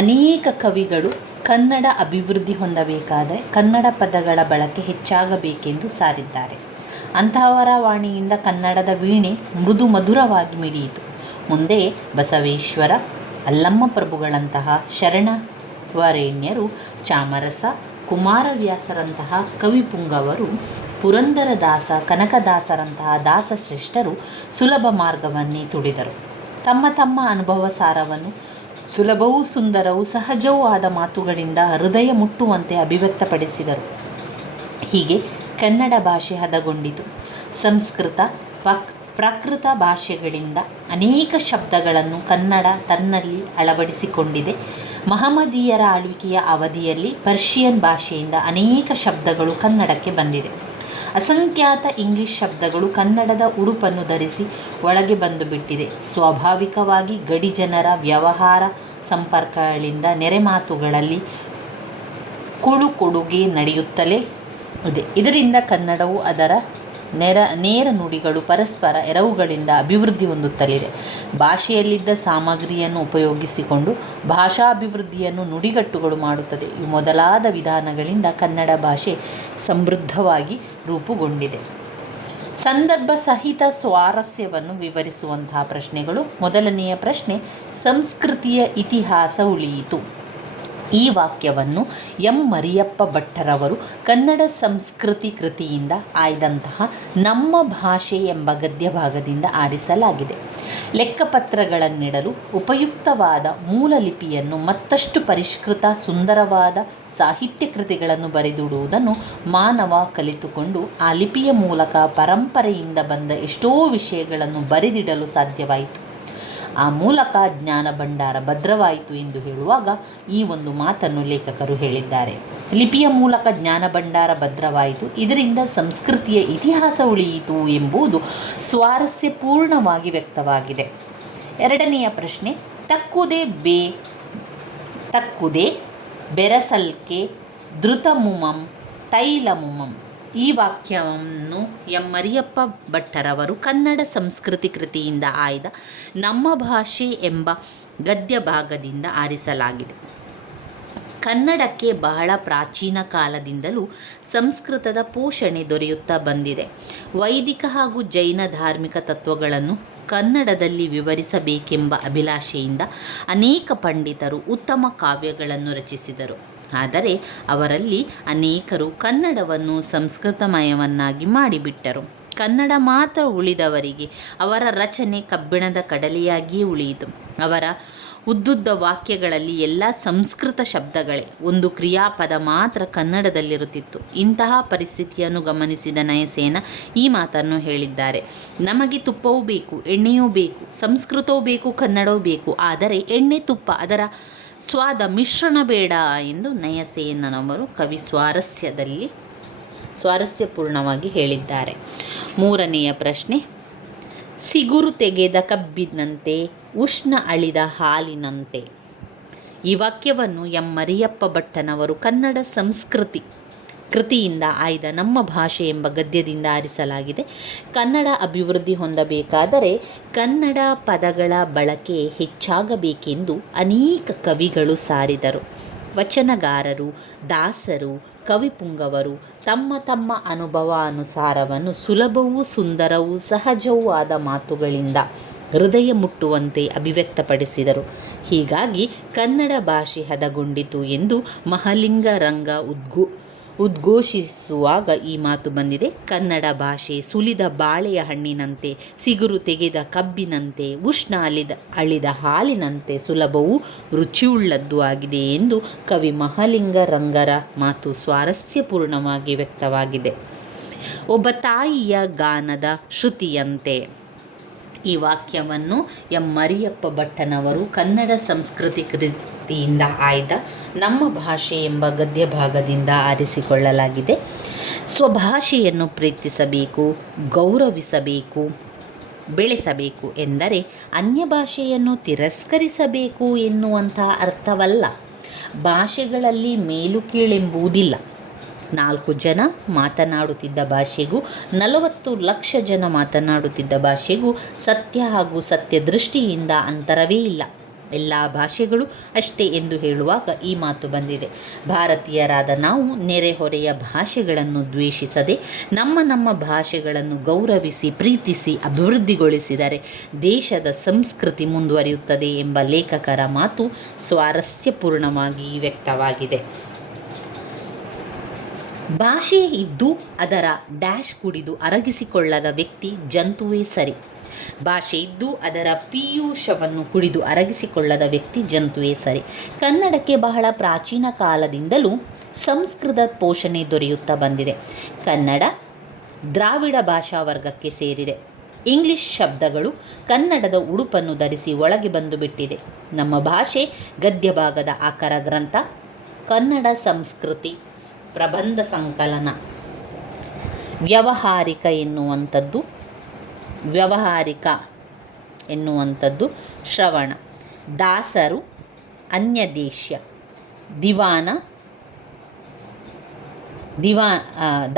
ಅನೇಕ ಕವಿಗಳು ಕನ್ನಡ ಅಭಿವೃದ್ಧಿ ಹೊಂದಬೇಕಾದರೆ ಕನ್ನಡ ಪದಗಳ ಬಳಕೆ ಹೆಚ್ಚಾಗಬೇಕೆಂದು ಸಾರಿದ್ದಾರೆ. ಅಂತಹವರ ವಾಣಿಯಿಂದ ಕನ್ನಡದ ವೀಣೆ ಮೃದು ಮಧುರವಾಗಿ ಮಿಡಿಯಿತು. ಮುಂದೆ ಬಸವೇಶ್ವರ, ಅಲ್ಲಮ್ಮ ಪ್ರಭುಗಳಂತಹ ಶರಣವರೇಣ್ಯರು, ಚಾಮರಸ, ಕುಮಾರವ್ಯಾಸರಂತಹ ಕವಿಪುಂಗವರು, ಪುರಂದರದಾಸ, ಕನಕದಾಸರಂತಹ ದಾಸಶ್ರೇಷ್ಠರು ಸುಲಭ ಮಾರ್ಗವನ್ನೇ ತುಡಿದರು. ತಮ್ಮ ತಮ್ಮ ಅನುಭವ ಸಾರವನ್ನು ಸುಲಭವೂ ಸುಂದರವೂ ಸಹಜವೂ ಆದ ಮಾತುಗಳಿಂದ ಹೃದಯ ಮುಟ್ಟುವಂತೆ ಅಭಿವ್ಯಕ್ತಪಡಿಸಿದರು. ಹೀಗೆ ಕನ್ನಡ ಭಾಷೆ ಹದಗೊಂಡಿತು. ಸಂಸ್ಕೃತ, ಪ್ರಾಕೃತ ಭಾಷೆಗಳಿಂದ ಅನೇಕ ಶಬ್ದಗಳನ್ನು ಕನ್ನಡ ತನ್ನಲ್ಲಿ ಅಳವಡಿಸಿಕೊಂಡಿದೆ. ಮಹಮ್ಮದೀಯರ ಆಳ್ವಿಕೆಯ ಅವಧಿಯಲ್ಲಿ ಪರ್ಷಿಯನ್ ಭಾಷೆಯಿಂದ ಅನೇಕ ಶಬ್ದಗಳು ಕನ್ನಡಕ್ಕೆ ಬಂದಿದೆ. ಅಸಂಖ್ಯಾತ ಇಂಗ್ಲಿಷ್ ಶಬ್ದಗಳು ಕನ್ನಡದ ಉಡುಪನ್ನು ಧರಿಸಿ ಒಳಗೆ ಬಂದು ಬಿಟ್ಟಿದೆ. ಸ್ವಾಭಾವಿಕವಾಗಿ ಗಡಿ ಜನರ ವ್ಯವಹಾರ ಸಂಪರ್ಕಗಳಿಂದ ನೆರೆಮಾತುಗಳಲ್ಲಿ ಕೊಡುಗೆ ನಡೆಯುತ್ತಲೇ ಇದೆ. ಇದರಿಂದ ಕನ್ನಡವು ಅದರ ನೇರ ನುಡಿಗಳು ಪರಸ್ಪರ ಎರವುಗಳಿಂದ ಅಭಿವೃದ್ಧಿ ಹೊಂದುತ್ತಲಿದೆ. ಭಾಷೆಯಲ್ಲಿದ್ದ ಸಾಮಗ್ರಿಯನ್ನು ಉಪಯೋಗಿಸಿಕೊಂಡು ಭಾಷಾಭಿವೃದ್ಧಿಯನ್ನು ನುಡಿಗಟ್ಟುಗಳು ಮಾಡುತ್ತದೆ. ಈ ಮೊದಲಾದ ವಿಧಾನಗಳಿಂದ ಕನ್ನಡ ಭಾಷೆ ಸಮೃದ್ಧವಾಗಿ ರೂಪುಗೊಂಡಿದೆ. ಸಂದರ್ಭ ಸಹಿತ ಸ್ವಾರಸ್ಯವನ್ನು ವಿವರಿಸುವಂತಹ ಪ್ರಶ್ನೆಗಳು. ಮೊದಲನೆಯ ಪ್ರಶ್ನೆ, ಸಂಸ್ಕೃತಿಯ ಇತಿಹಾಸ ಉಳಿಯಿತು. ಈ ವಾಕ್ಯವನ್ನು ಎಂ ಮರಿಯಪ್ಪ ಭಟ್ಟರವರು ಕನ್ನಡ ಸಂಸ್ಕೃತಿ ಕೃತಿಯಿಂದ ಆಯ್ದಂತಹ ನಮ್ಮ ಭಾಷೆ ಎಂಬ ಗದ್ಯಭಾಗದಿಂದ ಆರಿಸಲಾಗಿದೆ. ಲೆಕ್ಕಪತ್ರಗಳನ್ನಿಡಲು ಉಪಯುಕ್ತವಾದ ಮೂಲ ಲಿಪಿಯನ್ನು ಮತ್ತಷ್ಟು ಪರಿಷ್ಕೃತ ಸುಂದರವಾದ ಸಾಹಿತ್ಯ ಕೃತಿಗಳನ್ನು ಬರೆದಿಡುವುದನ್ನು ಮಾನವ ಕಲಿತುಕೊಂಡು ಆ ಲಿಪಿಯ ಮೂಲಕ ಪರಂಪರೆಯಿಂದ ಬಂದ ಎಷ್ಟೋ ವಿಷಯಗಳನ್ನು ಬರೆದಿಡಲು ಸಾಧ್ಯವಾಯಿತು. ಆ ಮೂಲಕ ಜ್ಞಾನ ಭಂಡಾರ ಭದ್ರವಾಯಿತು ಎಂದು ಹೇಳುವಾಗ ಈ ಒಂದು ಮಾತನ್ನು ಲೇಖಕರು ಹೇಳಿದ್ದಾರೆ. ಲಿಪಿಯ ಮೂಲಕ ಜ್ಞಾನ ಭಂಡಾರ ಭದ್ರವಾಯಿತು, ಇದರಿಂದ ಸಂಸ್ಕೃತಿಯ ಇತಿಹಾಸ ಉಳಿಯಿತು ಎಂಬುದು ಸ್ವಾರಸ್ಯಪೂರ್ಣವಾಗಿ ವ್ಯಕ್ತವಾಗಿದೆ. ಎರಡನೆಯ ಪ್ರಶ್ನೆ, ತಕ್ಕುದೆ ಬೆರಸಲ್ಕೆ ಧೃತಮುಮಂ ತೈಲಮುಮಂ. ಈ ವಾಕ್ಯವನ್ನು ಎಂ ಮರಿಯಪ್ಪ ಭಟ್ಟರವರು ಕನ್ನಡ ಸಂಸ್ಕೃತಿ ಕೃತಿಯಿಂದ ಆಯ್ದ ನಮ್ಮ ಭಾಷೆ ಎಂಬ ಗದ್ಯ ಭಾಗದಿಂದ ಆರಿಸಲಾಗಿದೆ. ಕನ್ನಡಕ್ಕೆ ಬಹಳ ಪ್ರಾಚೀನ ಕಾಲದಿಂದಲೂ ಸಂಸ್ಕೃತದ ಪೋಷಣೆ ದೊರೆಯುತ್ತಾ ಬಂದಿದೆ. ವೈದಿಕ ಹಾಗೂ ಜೈನ ಧಾರ್ಮಿಕ ತತ್ವಗಳನ್ನು ಕನ್ನಡದಲ್ಲಿ ವಿವರಿಸಬೇಕೆಂಬ ಅಭಿಲಾಷೆಯಿಂದ ಅನೇಕ ಪಂಡಿತರು ಉತ್ತಮ ಕಾವ್ಯಗಳನ್ನು ರಚಿಸಿದರು. ಆದರೆ ಅವರಲ್ಲಿ ಅನೇಕರು ಕನ್ನಡವನ್ನು ಸಂಸ್ಕೃತಮಯವನ್ನಾಗಿ ಮಾಡಿಬಿಟ್ಟರು. ಕನ್ನಡ ಮಾತ್ರ ಉಳಿದವರಿಗೆ ಅವರ ರಚನೆ ಕಬ್ಬಿಣದ ಕಡಲೆಯಾಗಿಯೇ ಉಳಿಯಿತು. ಅವರ ಉದ್ದುದ್ದ ವಾಕ್ಯಗಳಲ್ಲಿ ಎಲ್ಲ ಸಂಸ್ಕೃತ ಶಬ್ದಗಳೇ, ಒಂದು ಕ್ರಿಯಾಪದ ಮಾತ್ರ ಕನ್ನಡದಲ್ಲಿರುತ್ತಿತ್ತು. ಇಂತಹ ಪರಿಸ್ಥಿತಿಯನ್ನು ಗಮನಿಸಿದ ನಯಸೇನ ಈ ಮಾತನ್ನು ಹೇಳಿದ್ದಾರೆ: ನಮಗೆ ತುಪ್ಪವೂ ಬೇಕು, ಎಣ್ಣೆಯೂ ಬೇಕು, ಸಂಸ್ಕೃತವೂ ಬೇಕು, ಕನ್ನಡವೂ ಬೇಕು, ಆದರೆ ಎಣ್ಣೆ ತುಪ್ಪ ಅದರ ಸ್ವಾದ ಮಿಶ್ರಣ ಬೇಡ ಎಂದು ನಯಸೇನನವರು ಕವಿ ಸ್ವಾರಸ್ಯಪೂರ್ಣವಾಗಿ ಹೇಳಿದ್ದಾರೆ. ಮೂರನೆಯ ಪ್ರಶ್ನೆ, ಸಿಗುರು ತೆಗೆದ ಕಬ್ಬಿನಂತೆ ಉಷ್ಣ ಅಳಿದ ಹಾಲಿನಂತೆ. ಈ ವಾಕ್ಯವನ್ನು ಎಂ ಮರಿಯಪ್ಪ ಭಟ್ಟನವರು ಕನ್ನಡ ಸಂಸ್ಕೃತಿ ಕೃತಿಯಿಂದ ಆಯ್ದ ನಮ್ಮ ಭಾಷೆ ಎಂಬ ಗದ್ಯದಿಂದ ಆರಿಸಲಾಗಿದೆ. ಕನ್ನಡ ಅಭಿವೃದ್ಧಿ ಹೊಂದಬೇಕಾದರೆ ಕನ್ನಡ ಪದಗಳ ಬಳಕೆ ಹೆಚ್ಚಾಗಬೇಕೆಂದು ಅನೇಕ ಕವಿಗಳು ಸಾರಿದರು. ವಚನಗಾರರು, ದಾಸರು, ಕವಿಪುಂಗವರು ತಮ್ಮ ತಮ್ಮ ಅನುಭವಾನುಸಾರವನ್ನು ಸುಲಭವೂ ಸುಂದರವೂ ಸಹಜವೂ ಆದ ಮಾತುಗಳಿಂದ ಹೃದಯ ಮುಟ್ಟುವಂತೆ ಅಭಿವ್ಯಕ್ತಪಡಿಸಿದರು. ಹೀಗಾಗಿ ಕನ್ನಡ ಭಾಷೆ ಹದಗೊಂಡಿತು ಎಂದು ಮಹಾಲಿಂಗರಂಗ ಉದ್ಘೋಷಿಸುವಾಗ ಈ ಮಾತು ಬಂದಿದೆ. ಕನ್ನಡ ಭಾಷೆ ಸುಲಿದ ಬಾಳೆಯ ಹಣ್ಣಿನಂತೆ, ಸಿಗುರು ತೆಗೆದ ಕಬ್ಬಿನಂತೆ, ಉಷ್ಣ ಅಳಿದ ಹಾಲಿನಂತೆ ಸುಲಭವೂ ರುಚಿಯುಳ್ಳದ್ದು ಆಗಿದೆ ಎಂದು ಕವಿ ಮಹಾಲಿಂಗ ರಂಗರ ಮಾತು ಸ್ವಾರಸ್ಯಪೂರ್ಣವಾಗಿ ವ್ಯಕ್ತವಾಗಿದೆ. ಒಬ್ಬ ತಾಯಿಯ ಗಾನದ ಶ್ರುತಿಯಂತೆ. ಈ ವಾಕ್ಯವನ್ನು ಎಂ ಮರಿಯಪ್ಪ ಭಟ್ಟನವರು ಕನ್ನಡ ಸಂಸ್ಕೃತಿ ಕೃತಿಯಿಂದ ಆಯ್ದ ನಮ್ಮ ಭಾಷೆ ಎಂಬ ಗದ್ಯ ಭಾಗದಿಂದ ಆರಿಸಿಕೊಳ್ಳಲಾಗಿದೆ. ಸ್ವಭಾಷೆಯನ್ನು ಪ್ರೀತಿಸಬೇಕು, ಗೌರವಿಸಬೇಕು, ಬೆಳೆಸಬೇಕು ಎಂದರೆ ಅನ್ಯ ಭಾಷೆಯನ್ನು ತಿರಸ್ಕರಿಸಬೇಕು ಎನ್ನುವಂಥ ಅರ್ಥವಲ್ಲ. ಭಾಷೆಗಳಲ್ಲಿ ಮೇಲು ಕೀಳೆಂಬುದಿಲ್ಲ. 4 ಜನ ಮಾತನಾಡುತ್ತಿದ್ದ ಭಾಷೆಗೂ 40 ಲಕ್ಷ ಜನ ಮಾತನಾಡುತ್ತಿದ್ದ ಭಾಷೆಗೂ ಸತ್ಯ ಹಾಗೂ ಸತ್ಯ ದೃಷ್ಟಿಯಿಂದ ಅಂತರವೇ ಇಲ್ಲ. ಎಲ್ಲ ಭಾಷೆಗಳು ಅಷ್ಟೇ ಎಂದು ಹೇಳುವಾಗ ಈ ಮಾತು ಬಂದಿದೆ. ಭಾರತೀಯರಾದ ನಾವು ನೆರೆಹೊರೆಯ ಭಾಷೆಗಳನ್ನು ದ್ವೇಷಿಸದೆ ನಮ್ಮ ಭಾಷೆಗಳನ್ನು ಗೌರವಿಸಿ ಪ್ರೀತಿಸಿ ಅಭಿವೃದ್ಧಿಗೊಳಿಸಿದರೆ ದೇಶದ ಸಂಸ್ಕೃತಿ ಮುಂದುವರಿಯುತ್ತದೆ ಎಂಬ ಲೇಖಕರ ಮಾತು ಸ್ವಾರಸ್ಯಪೂರ್ಣವಾಗಿ ವ್ಯಕ್ತವಾಗಿದೆ. ಭಾಷೆ ಇದ್ದು ಅದರ ಡ್ಯಾಶ್ ಕುಡಿದು ಅರಗಿಸಿಕೊಳ್ಳದ ವ್ಯಕ್ತಿ ಜಂತುವೇ ಸರಿ. ಭಾಷೆ ಇದ್ದು ಅದರ ಪೀಯೂಷವನ್ನು ಕುಡಿದು ಅರಗಿಸಿಕೊಳ್ಳದ ವ್ಯಕ್ತಿ ಜಂತುವೇ ಸರಿ. ಕನ್ನಡಕ್ಕೆ ಬಹಳ ಪ್ರಾಚೀನ ಕಾಲದಿಂದಲೂ ಸಂಸ್ಕೃತ ಪೋಷಣೆ ದೊರೆಯುತ್ತಾ ಬಂದಿದೆ. ಕನ್ನಡ ದ್ರಾವಿಡ ಭಾಷಾ ವರ್ಗಕ್ಕೆ ಸೇರಿದೆ. ಇಂಗ್ಲಿಷ್ ಶಬ್ದಗಳು ಕನ್ನಡದ ಉಡುಪನ್ನು ಧರಿಸಿ ಒಳಗೆ ಬಂದು ಬಿಟ್ಟಿದೆ. ನಮ್ಮ ಭಾಷೆ ಗದ್ಯ ಭಾಗದ ಆಕರ ಗ್ರಂಥ, ಕನ್ನಡ ಸಂಸ್ಕೃತಿ ಪ್ರಬಂಧ ಸಂಕಲನ. ವ್ಯಾವಹಾರಿಕ ಎನ್ನುವಂಥದ್ದು ಶ್ರವಣ. ದಾಸರು ಅನ್ಯದೇಶ.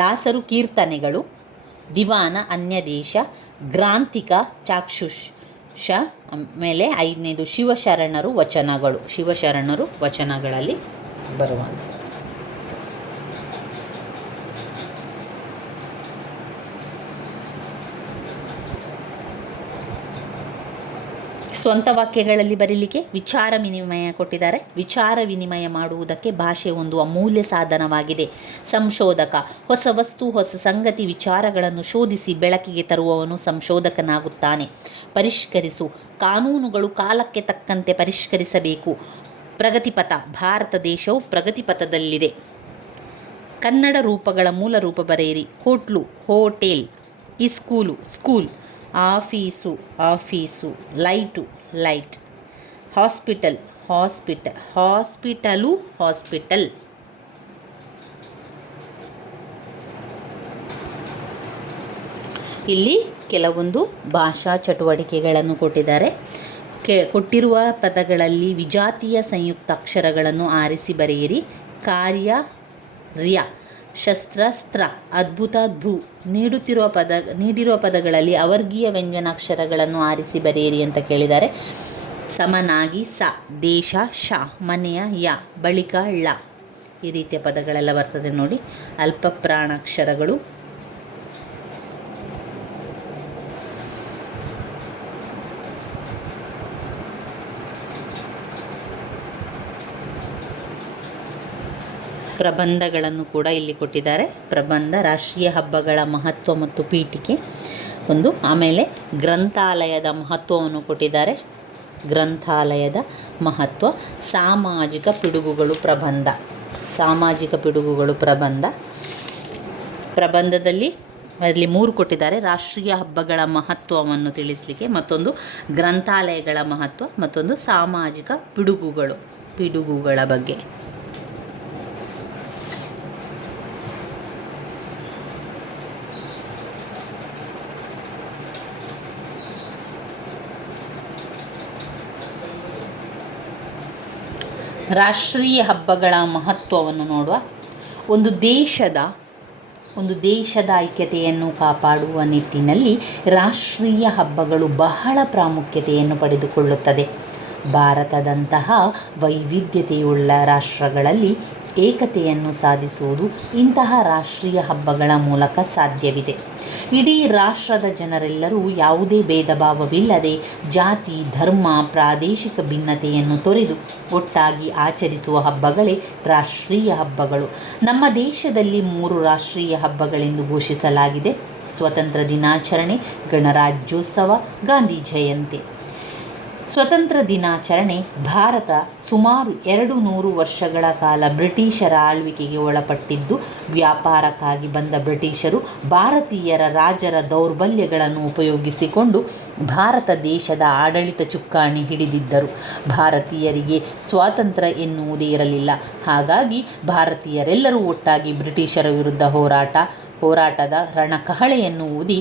ದಾಸರು ಕೀರ್ತನೆಗಳು. ದಿವಾನ ಅನ್ಯದೇಶ. ಗ್ರಾಂಥಿಕ ಚಾಕ್ಷುಷ. ಆಮೇಲೆ 5ನೇದು ಶಿವಶರಣರು ವಚನಗಳು. ಶಿವಶರಣರು ವಚನಗಳಲ್ಲಿ ಬರುವ ಸ್ವಂತ ವಾಕ್ಯಗಳಲ್ಲಿ ಬರೀಲಿಕ್ಕೆ ವಿಚಾರ ವಿನಿಮಯ ಕೊಟ್ಟಿದ್ದಾರೆ. ವಿಚಾರ ವಿನಿಮಯ ಮಾಡುವುದಕ್ಕೆ ಭಾಷೆ ಒಂದು ಅಮೂಲ್ಯ ಸಾಧನವಾಗಿದೆ. ಸಂಶೋಧಕ ಹೊಸ ವಸ್ತು, ಹೊಸ ಸಂಗತಿ, ವಿಚಾರಗಳನ್ನು ಶೋಧಿಸಿ ಬೆಳಕಿಗೆ ತರುವವನು ಸಂಶೋಧಕನಾಗುತ್ತಾನೆ. ಪರಿಷ್ಕರಿಸು. ಕಾನೂನುಗಳು ಕಾಲಕ್ಕೆ ತಕ್ಕಂತೆ ಪರಿಷ್ಕರಿಸಬೇಕು. ಪ್ರಗತಿಪಥ. ಭಾರತ ದೇಶವು ಪ್ರಗತಿಪಥದಲ್ಲಿದೆ. ಕನ್ನಡ ರೂಪಗಳ ಮೂಲ ರೂಪ ಬರೆಯಿರಿ. Hotel, hotel. School, office. Light. Hospital, hospital. ಇಲ್ಲಿ ಕೆಲವೊಂದು ಭಾಷಾ ಚಟುವಟಿಕೆಗಳನ್ನು ಕೊಟ್ಟಿದ್ದಾರೆ. ಕೊಟ್ಟಿರುವ ಪದಗಳಲ್ಲಿ ವಿಜಾತಿಯ ಸಂಯುಕ್ತ ಅಕ್ಷರಗಳನ್ನು ಆರಿಸಿ ಬರೆಯಿರಿ. ಕಾರ್ಯ, ರ್ಯ. ಶಸ್ತ್ರ, ಸ್ತ್ರ. ಅದ್ಭುತ, ಧು. ನೀಡಿರುವ ಪದಗಳಲ್ಲಿ ಅವರ್ಗೀಯ ವ್ಯಂಜನಾಕ್ಷರಗಳನ್ನು ಆರಿಸಿ ಬರೆಯಿರಿ ಅಂತ ಕೇಳಿದ್ದಾರೆ. ಸಮನಾಗಿ ಸ. ದೇಶ, ಶ. ಮನೆಯ, ಯ. ಬಳಿಕ, ಳ. ಈ ರೀತಿಯ ಪದಗಳೆಲ್ಲ ಬರ್ತದೆ ನೋಡಿ. ಅಲ್ಪ ಪ್ರಾಣಾಕ್ಷರಗಳು. ಪ್ರಬಂಧಗಳನ್ನು ಕೂಡ ಇಲ್ಲಿ ಕೊಟ್ಟಿದ್ದಾರೆ. ಪ್ರಬಂಧ, ರಾಷ್ಟ್ರೀಯ ಹಬ್ಬಗಳ ಮಹತ್ವ ಮತ್ತು ಪೀಠಿಕೆ ಒಂದು. ಆಮೇಲೆ ಗ್ರಂಥಾಲಯದ ಮಹತ್ವವನ್ನು ಕೊಟ್ಟಿದ್ದಾರೆ. ಗ್ರಂಥಾಲಯದ ಮಹತ್ವ. ಸಾಮಾಜಿಕ ಪಿಡುಗುಗಳು ಪ್ರಬಂಧ. ಪ್ರಬಂಧದಲ್ಲಿ ಅಲ್ಲಿ 3 ಕೊಟ್ಟಿದ್ದಾರೆ. ರಾಷ್ಟ್ರೀಯ ಹಬ್ಬಗಳ ಮಹತ್ವವನ್ನು ತಿಳಿಸಲಿಕ್ಕೆ, ಮತ್ತೊಂದು ಗ್ರಂಥಾಲಯಗಳ ಮಹತ್ವ, ಮತ್ತೊಂದು ಸಾಮಾಜಿಕ ಪಿಡುಗುಗಳ ಬಗ್ಗೆ. ರಾಷ್ಟ್ರೀಯ ಹಬ್ಬಗಳ ಮಹತ್ವವನ್ನು ನೋಡುವ. ಒಂದು ದೇಶದ ಐಕ್ಯತೆಯನ್ನು ಕಾಪಾಡುವ ನಿಟ್ಟಿನಲ್ಲಿ ರಾಷ್ಟ್ರೀಯ ಹಬ್ಬಗಳು ಬಹಳ ಪ್ರಾಮುಖ್ಯತೆಯನ್ನು ಪಡೆದುಕೊಳ್ಳುತ್ತದೆ. ಭಾರತದಂತಹ ವೈವಿಧ್ಯತೆಯುಳ್ಳ ರಾಷ್ಟ್ರಗಳಲ್ಲಿ ಏಕತೆಯನ್ನು ಸಾಧಿಸುವುದು ಇಂತಹ ರಾಷ್ಟ್ರೀಯ ಹಬ್ಬಗಳ ಮೂಲಕ ಸಾಧ್ಯವಿದೆ. ಇಡೀ ರಾಷ್ಟ್ರದ ಜನರೆಲ್ಲರೂ ಯಾವುದೇ ಭೇದ ಭಾವವಿಲ್ಲದೆ ಜಾತಿ, ಧರ್ಮ, ಪ್ರಾದೇಶಿಕ ಭಿನ್ನತೆಯನ್ನು ತೊರೆದು ಒಟ್ಟಾಗಿ ಆಚರಿಸುವ ಹಬ್ಬಗಳೇ ರಾಷ್ಟ್ರೀಯ ಹಬ್ಬಗಳು. ನಮ್ಮ ದೇಶದಲ್ಲಿ 3 ರಾಷ್ಟ್ರೀಯ ಹಬ್ಬಗಳೆಂದು ಘೋಷಿಸಲಾಗಿದೆ: ಸ್ವತಂತ್ರ ದಿನಾಚರಣೆ, ಗಣರಾಜ್ಯೋತ್ಸವ, ಗಾಂಧಿ ಜಯಂತಿ. ಸ್ವತಂತ್ರ ದಿನಾಚರಣೆ ಭಾರತ ಸುಮಾರು 200 ವರ್ಷಗಳ ಕಾಲ ಬ್ರಿಟಿಷರ ಆಳ್ವಿಕೆಗೆ ಒಳಪಟ್ಟಿದ್ದು, ವ್ಯಾಪಾರಕ್ಕಾಗಿ ಬಂದ ಬ್ರಿಟಿಷರು ಭಾರತೀಯರ ರಾಜರ ದೌರ್ಬಲ್ಯಗಳನ್ನು ಉಪಯೋಗಿಸಿಕೊಂಡು ಭಾರತ ದೇಶದ ಆಡಳಿತ ಚುಕ್ಕಾಣಿ ಹಿಡಿದಿದ್ದರು. ಭಾರತೀಯರಿಗೆ ಸ್ವಾತಂತ್ರ್ಯ ಎನ್ನುವುದೇ ಇರಲಿಲ್ಲ. ಹಾಗಾಗಿ ಭಾರತೀಯರೆಲ್ಲರೂ ಒಟ್ಟಾಗಿ ಬ್ರಿಟಿಷರ ವಿರುದ್ಧ ಹೋರಾಟದ ರಣಕಹಳೆಯನ್ನು ಊದಿ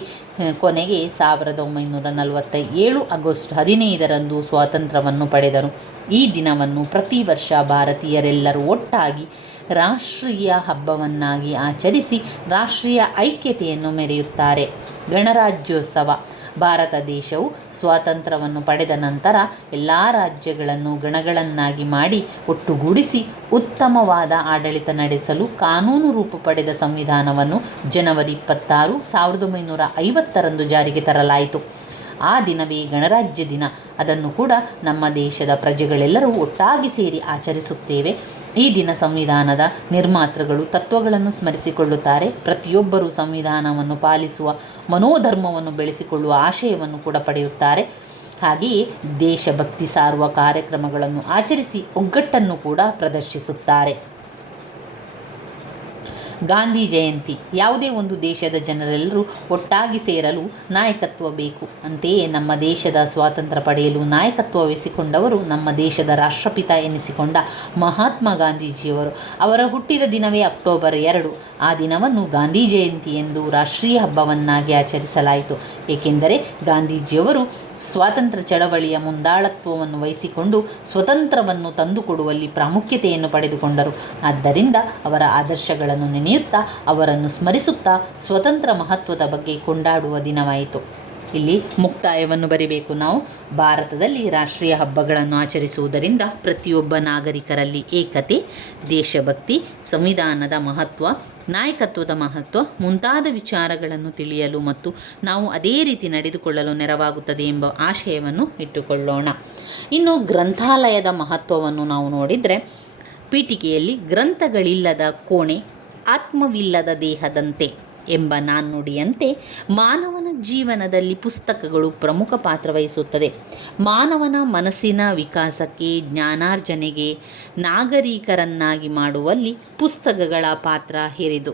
ಕೊನೆಗೆ 1947 ಆಗಸ್ಟ್ 15ರಂದು ಸ್ವಾತಂತ್ರ್ಯವನ್ನು ಪಡೆದರು. ಈ ದಿನವನ್ನು ಪ್ರತಿ ವರ್ಷ ಭಾರತೀಯರೆಲ್ಲರೂ ಒಟ್ಟಾಗಿ ರಾಷ್ಟ್ರೀಯ ಹಬ್ಬವನ್ನಾಗಿ ಆಚರಿಸಿ ರಾಷ್ಟ್ರೀಯ ಐಕ್ಯತೆಯನ್ನು ಮೆರೆಯುತ್ತಾರೆ. ಗಣರಾಜ್ಯೋತ್ಸವ. ಭಾರತ ದೇಶವು ಸ್ವಾತಂತ್ರ್ಯವನ್ನು ಪಡೆದ ನಂತರ ಎಲ್ಲ ರಾಜ್ಯಗಳನ್ನು ಗಣಗಳನ್ನಾಗಿ ಮಾಡಿ ಒಟ್ಟುಗೂಡಿಸಿ ಉತ್ತಮವಾದ ಆಡಳಿತ ನಡೆಸಲು ಕಾನೂನು ರೂಪ ಪಡೆದ ಸಂವಿಧಾನವನ್ನು ಜನವರಿ 26, 1950ರಂದು ಜಾರಿಗೆ ತರಲಾಯಿತು. ಆ ದಿನವೇ ಗಣರಾಜ್ಯ ದಿನ. ಅದನ್ನು ಕೂಡ ನಮ್ಮ ದೇಶದ ಪ್ರಜೆಗಳೆಲ್ಲರೂ ಒಟ್ಟಾಗಿ ಸೇರಿ ಆಚರಿಸುತ್ತೇವೆ. ಈ ದಿನ ಸಂವಿಧಾನದ ನಿರ್ಮಾತೃಗಳು ತತ್ವಗಳನ್ನು ಸ್ಮರಿಸಿಕೊಳ್ಳುತ್ತಾರೆ. ಪ್ರತಿಯೊಬ್ಬರೂ ಸಂವಿಧಾನವನ್ನು ಪಾಲಿಸುವ ಮನೋಧರ್ಮವನ್ನು ಬೆಳೆಸಿಕೊಳ್ಳುವ ಆಶಯವನ್ನು ಕೂಡ ಪಡೆಯುತ್ತಾರೆ. ಹಾಗೆಯೇ ದೇಶಭಕ್ತಿ ಸಾರುವ ಕಾರ್ಯಕ್ರಮಗಳನ್ನು ಆಚರಿಸಿ ಒಗ್ಗಟ್ಟನ್ನು ಕೂಡ ಪ್ರದರ್ಶಿಸುತ್ತಾರೆ. ಗಾಂಧಿ ಜಯಂತಿ. ಯಾವುದೇ ಒಂದು ದೇಶದ ಜನರೆಲ್ಲರೂ ಒಟ್ಟಾಗಿ ಸೇರಲು ನಾಯಕತ್ವ ಬೇಕು. ಅಂತೆಯೇ ನಮ್ಮ ದೇಶದ ಸ್ವಾತಂತ್ರ್ಯ ಪಡೆಯಲು ನಾಯಕತ್ವ ವಹಿಸಿಕೊಂಡವರು ನಮ್ಮ ದೇಶದ ರಾಷ್ಟ್ರಪಿತ ಎನಿಸಿಕೊಂಡ ಮಹಾತ್ಮ ಗಾಂಧೀಜಿಯವರು. ಅವರ ಹುಟ್ಟಿದ ದಿನವೇ ಅಕ್ಟೋಬರ್ 2. ಆ ದಿನವನ್ನು ಗಾಂಧಿ ಜಯಂತಿ ಎಂದು ರಾಷ್ಟ್ರೀಯ ಹಬ್ಬವನ್ನಾಗಿ ಆಚರಿಸಲಾಯಿತು. ಏಕೆಂದರೆ ಗಾಂಧೀಜಿಯವರು ಸ್ವಾತಂತ್ರ್ಯ ಚಳವಳಿಯ ಮುಂದಾಳತ್ವವನ್ನು ವಹಿಸಿಕೊಂಡು ಸ್ವತಂತ್ರವನ್ನು ತಂದುಕೊಡುವಲ್ಲಿ ಪ್ರಾಮುಖ್ಯತೆಯನ್ನು ಪಡೆದುಕೊಂಡರು. ಆದ್ದರಿಂದ ಅವರ ಆದರ್ಶಗಳನ್ನು ನೆನೆಯುತ್ತಾ, ಅವರನ್ನು ಸ್ಮರಿಸುತ್ತಾ ಸ್ವತಂತ್ರ ಮಹತ್ವದ ಬಗ್ಗೆ ಕೊಂಡಾಡುವ ದಿನವಾಯಿತು. ಇಲ್ಲಿ ಮುಕ್ತಾಯವನ್ನು ಬರಿಬೇಕು ನಾವು. ಭಾರತದಲ್ಲಿ ರಾಷ್ಟ್ರೀಯ ಹಬ್ಬಗಳನ್ನು ಆಚರಿಸುವುದರಿಂದ ಪ್ರತಿಯೊಬ್ಬ ನಾಗರಿಕರಲ್ಲಿ ಏಕತೆ, ದೇಶಭಕ್ತಿ, ಸಂವಿಧಾನದ ಮಹತ್ವ, ನಾಯಕತ್ವದ ಮಹತ್ವ ಮುಂತಾದ ವಿಚಾರಗಳನ್ನು ತಿಳಿಯಲು ಮತ್ತು ನಾವು ಅದೇ ರೀತಿ ನಡೆದುಕೊಳ್ಳಲು ನೆರವಾಗುತ್ತದೆ ಎಂಬ ಆಶಯವನ್ನು ಇಟ್ಟುಕೊಳ್ಳೋಣ. ಇನ್ನು ಗ್ರಂಥಾಲಯದ ಮಹತ್ವವನ್ನು ನಾವು ನೋಡಿದರೆ, ಪೀಠಿಕೆಯಲ್ಲಿ ಗ್ರಂಥಗಳಿಲ್ಲದ ಕೋಣೆ ಆತ್ಮವಿಲ್ಲದ ದೇಹದಂತೆ ಎಂಬ ನಾಣ್ಣುಡಿಯಂತೆ ಮಾನವನ ಜೀವನದಲ್ಲಿ ಪುಸ್ತಕಗಳು ಪ್ರಮುಖ ಪಾತ್ರ ವಹಿಸುತ್ತದೆ. ಮಾನವನ ಮನಸ್ಸಿನ ವಿಕಾಸಕ್ಕೆ, ಜ್ಞಾನಾರ್ಜನೆಗೆ, ನಾಗರಿಕರನ್ನಾಗಿ ಮಾಡುವಲ್ಲಿ ಪುಸ್ತಕಗಳ ಪಾತ್ರ ಹಿರಿದು.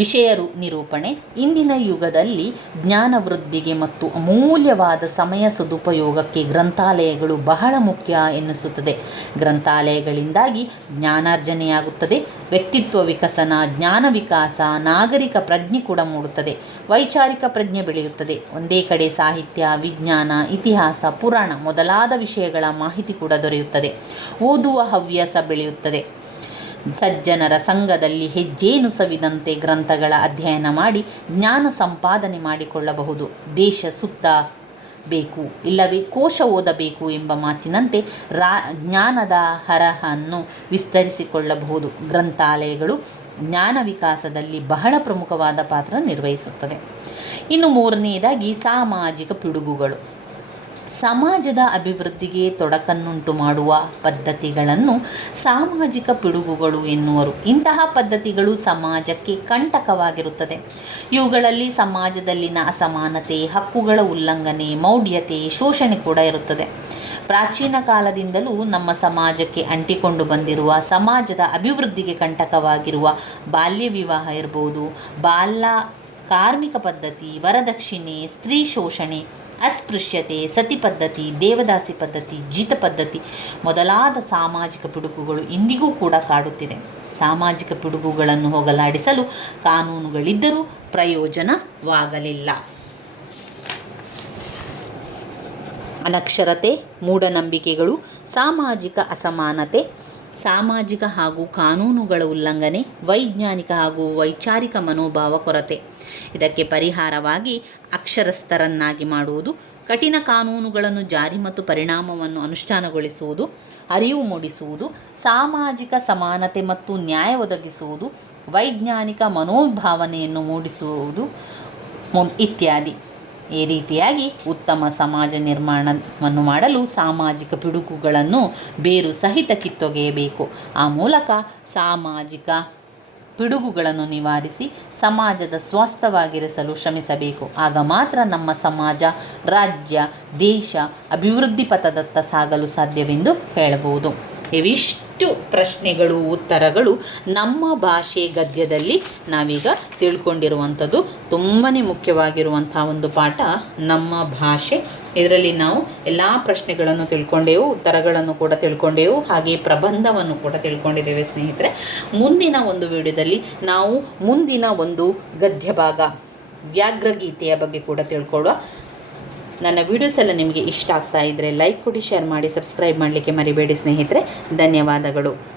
ವಿಷಯ ನಿರೂಪಣೆ. ಇಂದಿನ ಯುಗದಲ್ಲಿ ಜ್ಞಾನ ವೃದ್ಧಿಗೆ ಮತ್ತು ಅಮೂಲ್ಯವಾದ ಸಮಯ ಸದುಪಯೋಗಕ್ಕೆ ಗ್ರಂಥಾಲಯಗಳು ಬಹಳ ಮುಖ್ಯ ಎನ್ನಿಸುತ್ತದೆ. ಗ್ರಂಥಾಲಯಗಳಿಂದಾಗಿ ಜ್ಞಾನಾರ್ಜನೆಯಾಗುತ್ತದೆ, ವ್ಯಕ್ತಿತ್ವ ವಿಕಸನ, ಜ್ಞಾನ ವಿಕಾಸ, ನಾಗರಿಕ ಪ್ರಜ್ಞೆ ಕೂಡ ಮೂಡುತ್ತದೆ, ವೈಚಾರಿಕ ಪ್ರಜ್ಞೆ ಬೆಳೆಯುತ್ತದೆ. ಒಂದೇ ಕಡೆ ಸಾಹಿತ್ಯ, ವಿಜ್ಞಾನ, ಇತಿಹಾಸ, ಪುರಾಣ ಮೊದಲಾದ ವಿಷಯಗಳ ಮಾಹಿತಿ ಕೂಡ ದೊರೆಯುತ್ತದೆ. ಓದುವ ಹವ್ಯಾಸ ಬೆಳೆಯುತ್ತದೆ. ಸಜ್ಜನರ ಸಂಘದಲ್ಲಿ ಹೆಜ್ಜೇನು ಸವಿದಂತೆ ಗ್ರಂಥಗಳ ಅಧ್ಯಯನ ಮಾಡಿ ಜ್ಞಾನ ಸಂಪಾದನೆ ಮಾಡಿಕೊಳ್ಳಬಹುದು. ದೇಶ ಸುತ್ತಬೇಕು, ಇಲ್ಲವೇ ಕೋಶ ಓದಬೇಕು ಎಂಬ ಮಾತಿನಂತೆ ಜ್ಞಾನದ ಹರಹನ್ನು ವಿಸ್ತರಿಸಿಕೊಳ್ಳಬಹುದು. ಗ್ರಂಥಾಲಯಗಳು ಜ್ಞಾನ ವಿಕಾಸದಲ್ಲಿ ಬಹಳ ಪ್ರಮುಖವಾದ ಪಾತ್ರ ನಿರ್ವಹಿಸುತ್ತದೆ. ಇನ್ನು ಮೂರನೆಯದಾಗಿ ಸಾಮಾಜಿಕ ಪಿಡುಗುಗಳು. ಸಮಾಜದ ಅಭಿವೃದ್ಧಿಗೆ ತೊಡಕನ್ನುಂಟು ಮಾಡುವ ಪದ್ಧತಿಗಳನ್ನು ಸಾಮಾಜಿಕ ಪಿಡುಗುಗಳು ಎನ್ನುವರು. ಇಂತಹ ಪದ್ಧತಿಗಳು ಸಮಾಜಕ್ಕೆ ಕಂಟಕವಾಗಿರುತ್ತದೆ. ಇವುಗಳಲ್ಲಿ ಸಮಾಜದಲ್ಲಿನ ಅಸಮಾನತೆ, ಹಕ್ಕುಗಳ ಉಲ್ಲಂಘನೆ, ಮೌಢ್ಯತೆ, ಶೋಷಣೆ ಕೂಡ ಇರುತ್ತದೆ. ಪ್ರಾಚೀನ ಕಾಲದಿಂದಲೂ ನಮ್ಮ ಸಮಾಜಕ್ಕೆ ಅಂಟಿಕೊಂಡು ಬಂದಿರುವ, ಸಮಾಜದ ಅಭಿವೃದ್ಧಿಗೆ ಕಂಟಕವಾಗಿರುವ ಬಾಲ್ಯ ವಿವಾಹ ಇರ್ಬೋದು, ಬಾಲ ಕಾರ್ಮಿಕ ಪದ್ಧತಿ, ವರದಕ್ಷಿಣೆ, ಸ್ತ್ರೀ ಶೋಷಣೆ, ಅಸ್ಪೃಶ್ಯತೆ, ಸತಿ ಪದ್ಧತಿ, ದೇವದಾಸಿ ಪದ್ಧತಿ, ಜೀತ ಪದ್ಧತಿ ಮೊದಲಾದ ಸಾಮಾಜಿಕ ಪಿಡುಗುಗಳು ಇಂದಿಗೂ ಕೂಡ ಕಾಡುತ್ತಿದೆ. ಸಾಮಾಜಿಕ ಪಿಡುಗುಗಳನ್ನು ಹೋಗಲಾಡಿಸಲು ಕಾನೂನುಗಳಿದ್ದರೂ ಪ್ರಯೋಜನವಾಗಲಿಲ್ಲ. ಅನಕ್ಷರತೆ, ಮೂಢನಂಬಿಕೆಗಳು, ಸಾಮಾಜಿಕ ಅಸಮಾನತೆ, ಸಾಮಾಜಿಕ ಹಾಗೂ ಕಾನೂನುಗಳ ಉಲ್ಲಂಘನೆ, ವೈಜ್ಞಾನಿಕ ಹಾಗೂ ವೈಚಾರಿಕ ಮನೋಭಾವ ಕೊರತೆ. ಇದಕ್ಕೆ ಪರಿಹಾರವಾಗಿ ಅಕ್ಷರಸ್ಥರನ್ನಾಗಿ ಮಾಡುವುದು, ಕಠಿಣ ಕಾನೂನುಗಳನ್ನು ಜಾರಿ ಮತ್ತು ಪರಿಣಾಮವನ್ನು ಅನುಷ್ಠಾನಗೊಳಿಸುವುದು, ಅರಿವು ಮೂಡಿಸುವುದು, ಸಾಮಾಜಿಕ ಸಮಾನತೆ ಮತ್ತು ನ್ಯಾಯ ಒದಗಿಸುವುದು, ವೈಜ್ಞಾನಿಕ ಮನೋಭಾವನೆಯನ್ನು ಮೂಡಿಸುವುದು ಇತ್ಯಾದಿ. ಈ ರೀತಿಯಾಗಿ ಉತ್ತಮ ಸಮಾಜ ನಿರ್ಮಾಣವನ್ನು ಮಾಡಲು ಸಾಮಾಜಿಕ ಪಿಡುಗುಗಳನ್ನು ಬೇರು ಸಹಿತ ಕಿತ್ತೊಗೆಯಬೇಕು. ಆ ಮೂಲಕ ಸಾಮಾಜಿಕ ಪಿಡುಗುಗಳನ್ನು ನಿವಾರಿಸಿ ಸಮಾಜದ ಸ್ವಸ್ಥವಾಗಿರಿಸಲು ಶ್ರಮಿಸಬೇಕು. ಆಗ ಮಾತ್ರ ನಮ್ಮ ಸಮಾಜ, ರಾಜ್ಯ, ದೇಶ ಅಭಿವೃದ್ಧಿ ಪಥದತ್ತ ಸಾಗಲು ಸಾಧ್ಯವೆಂದು ಹೇಳಬಹುದು. ಇವಿಷ್ಟು ಪ್ರಶ್ನೆಗಳು, ಉತ್ತರಗಳು ನಮ್ಮ ಭಾಷೆ ಗದ್ಯದಲ್ಲಿ ನಾವೀಗ ತಿಳ್ಕೊಂಡಿರುವಂಥದ್ದು. ತುಂಬಾ ಮುಖ್ಯವಾಗಿರುವಂಥ ಒಂದು ಪಾಠ ನಮ್ಮ ಭಾಷೆ. ಇದರಲ್ಲಿ ನಾವು ಎಲ್ಲ ಪ್ರಶ್ನೆಗಳನ್ನು ತಿಳ್ಕೊಂಡೆವು, ಉತ್ತರಗಳನ್ನು ಕೂಡ ತಿಳ್ಕೊಂಡೆವು, ಹಾಗೆ ಪ್ರಬಂಧವನ್ನು ಕೂಡ ತಿಳ್ಕೊಂಡಿದ್ದೇವೆ ಸ್ನೇಹಿತರೆ. ಮುಂದಿನ ಒಂದು ವಿಡಿಯೋದಲ್ಲಿ ನಾವು ಮುಂದಿನ ಒಂದು ಗದ್ಯ ಭಾಗ ವ್ಯಾಘ್ರಗೀತೆಯ ಬಗ್ಗೆ ಕೂಡ ತಿಳ್ಕೊಳ್ಳುವ. ನನ್ನ ವೀಡಿಯೋಸ್ ಎಲ್ಲ ನಿಮಗೆ ಇಷ್ಟ ಆಗ್ತಾ ಇದ್ದರೆ ಲೈಕ್ ಕೊಡಿ, ಶೇರ್ ಮಾಡಿ, ಸಬ್ಸ್ಕ್ರೈಬ್ ಮಾಡಲಿಕ್ಕೆ ಮರಿಬೇಡಿ ಸ್ನೇಹಿತರೆ. ಧನ್ಯವಾದಗಳು.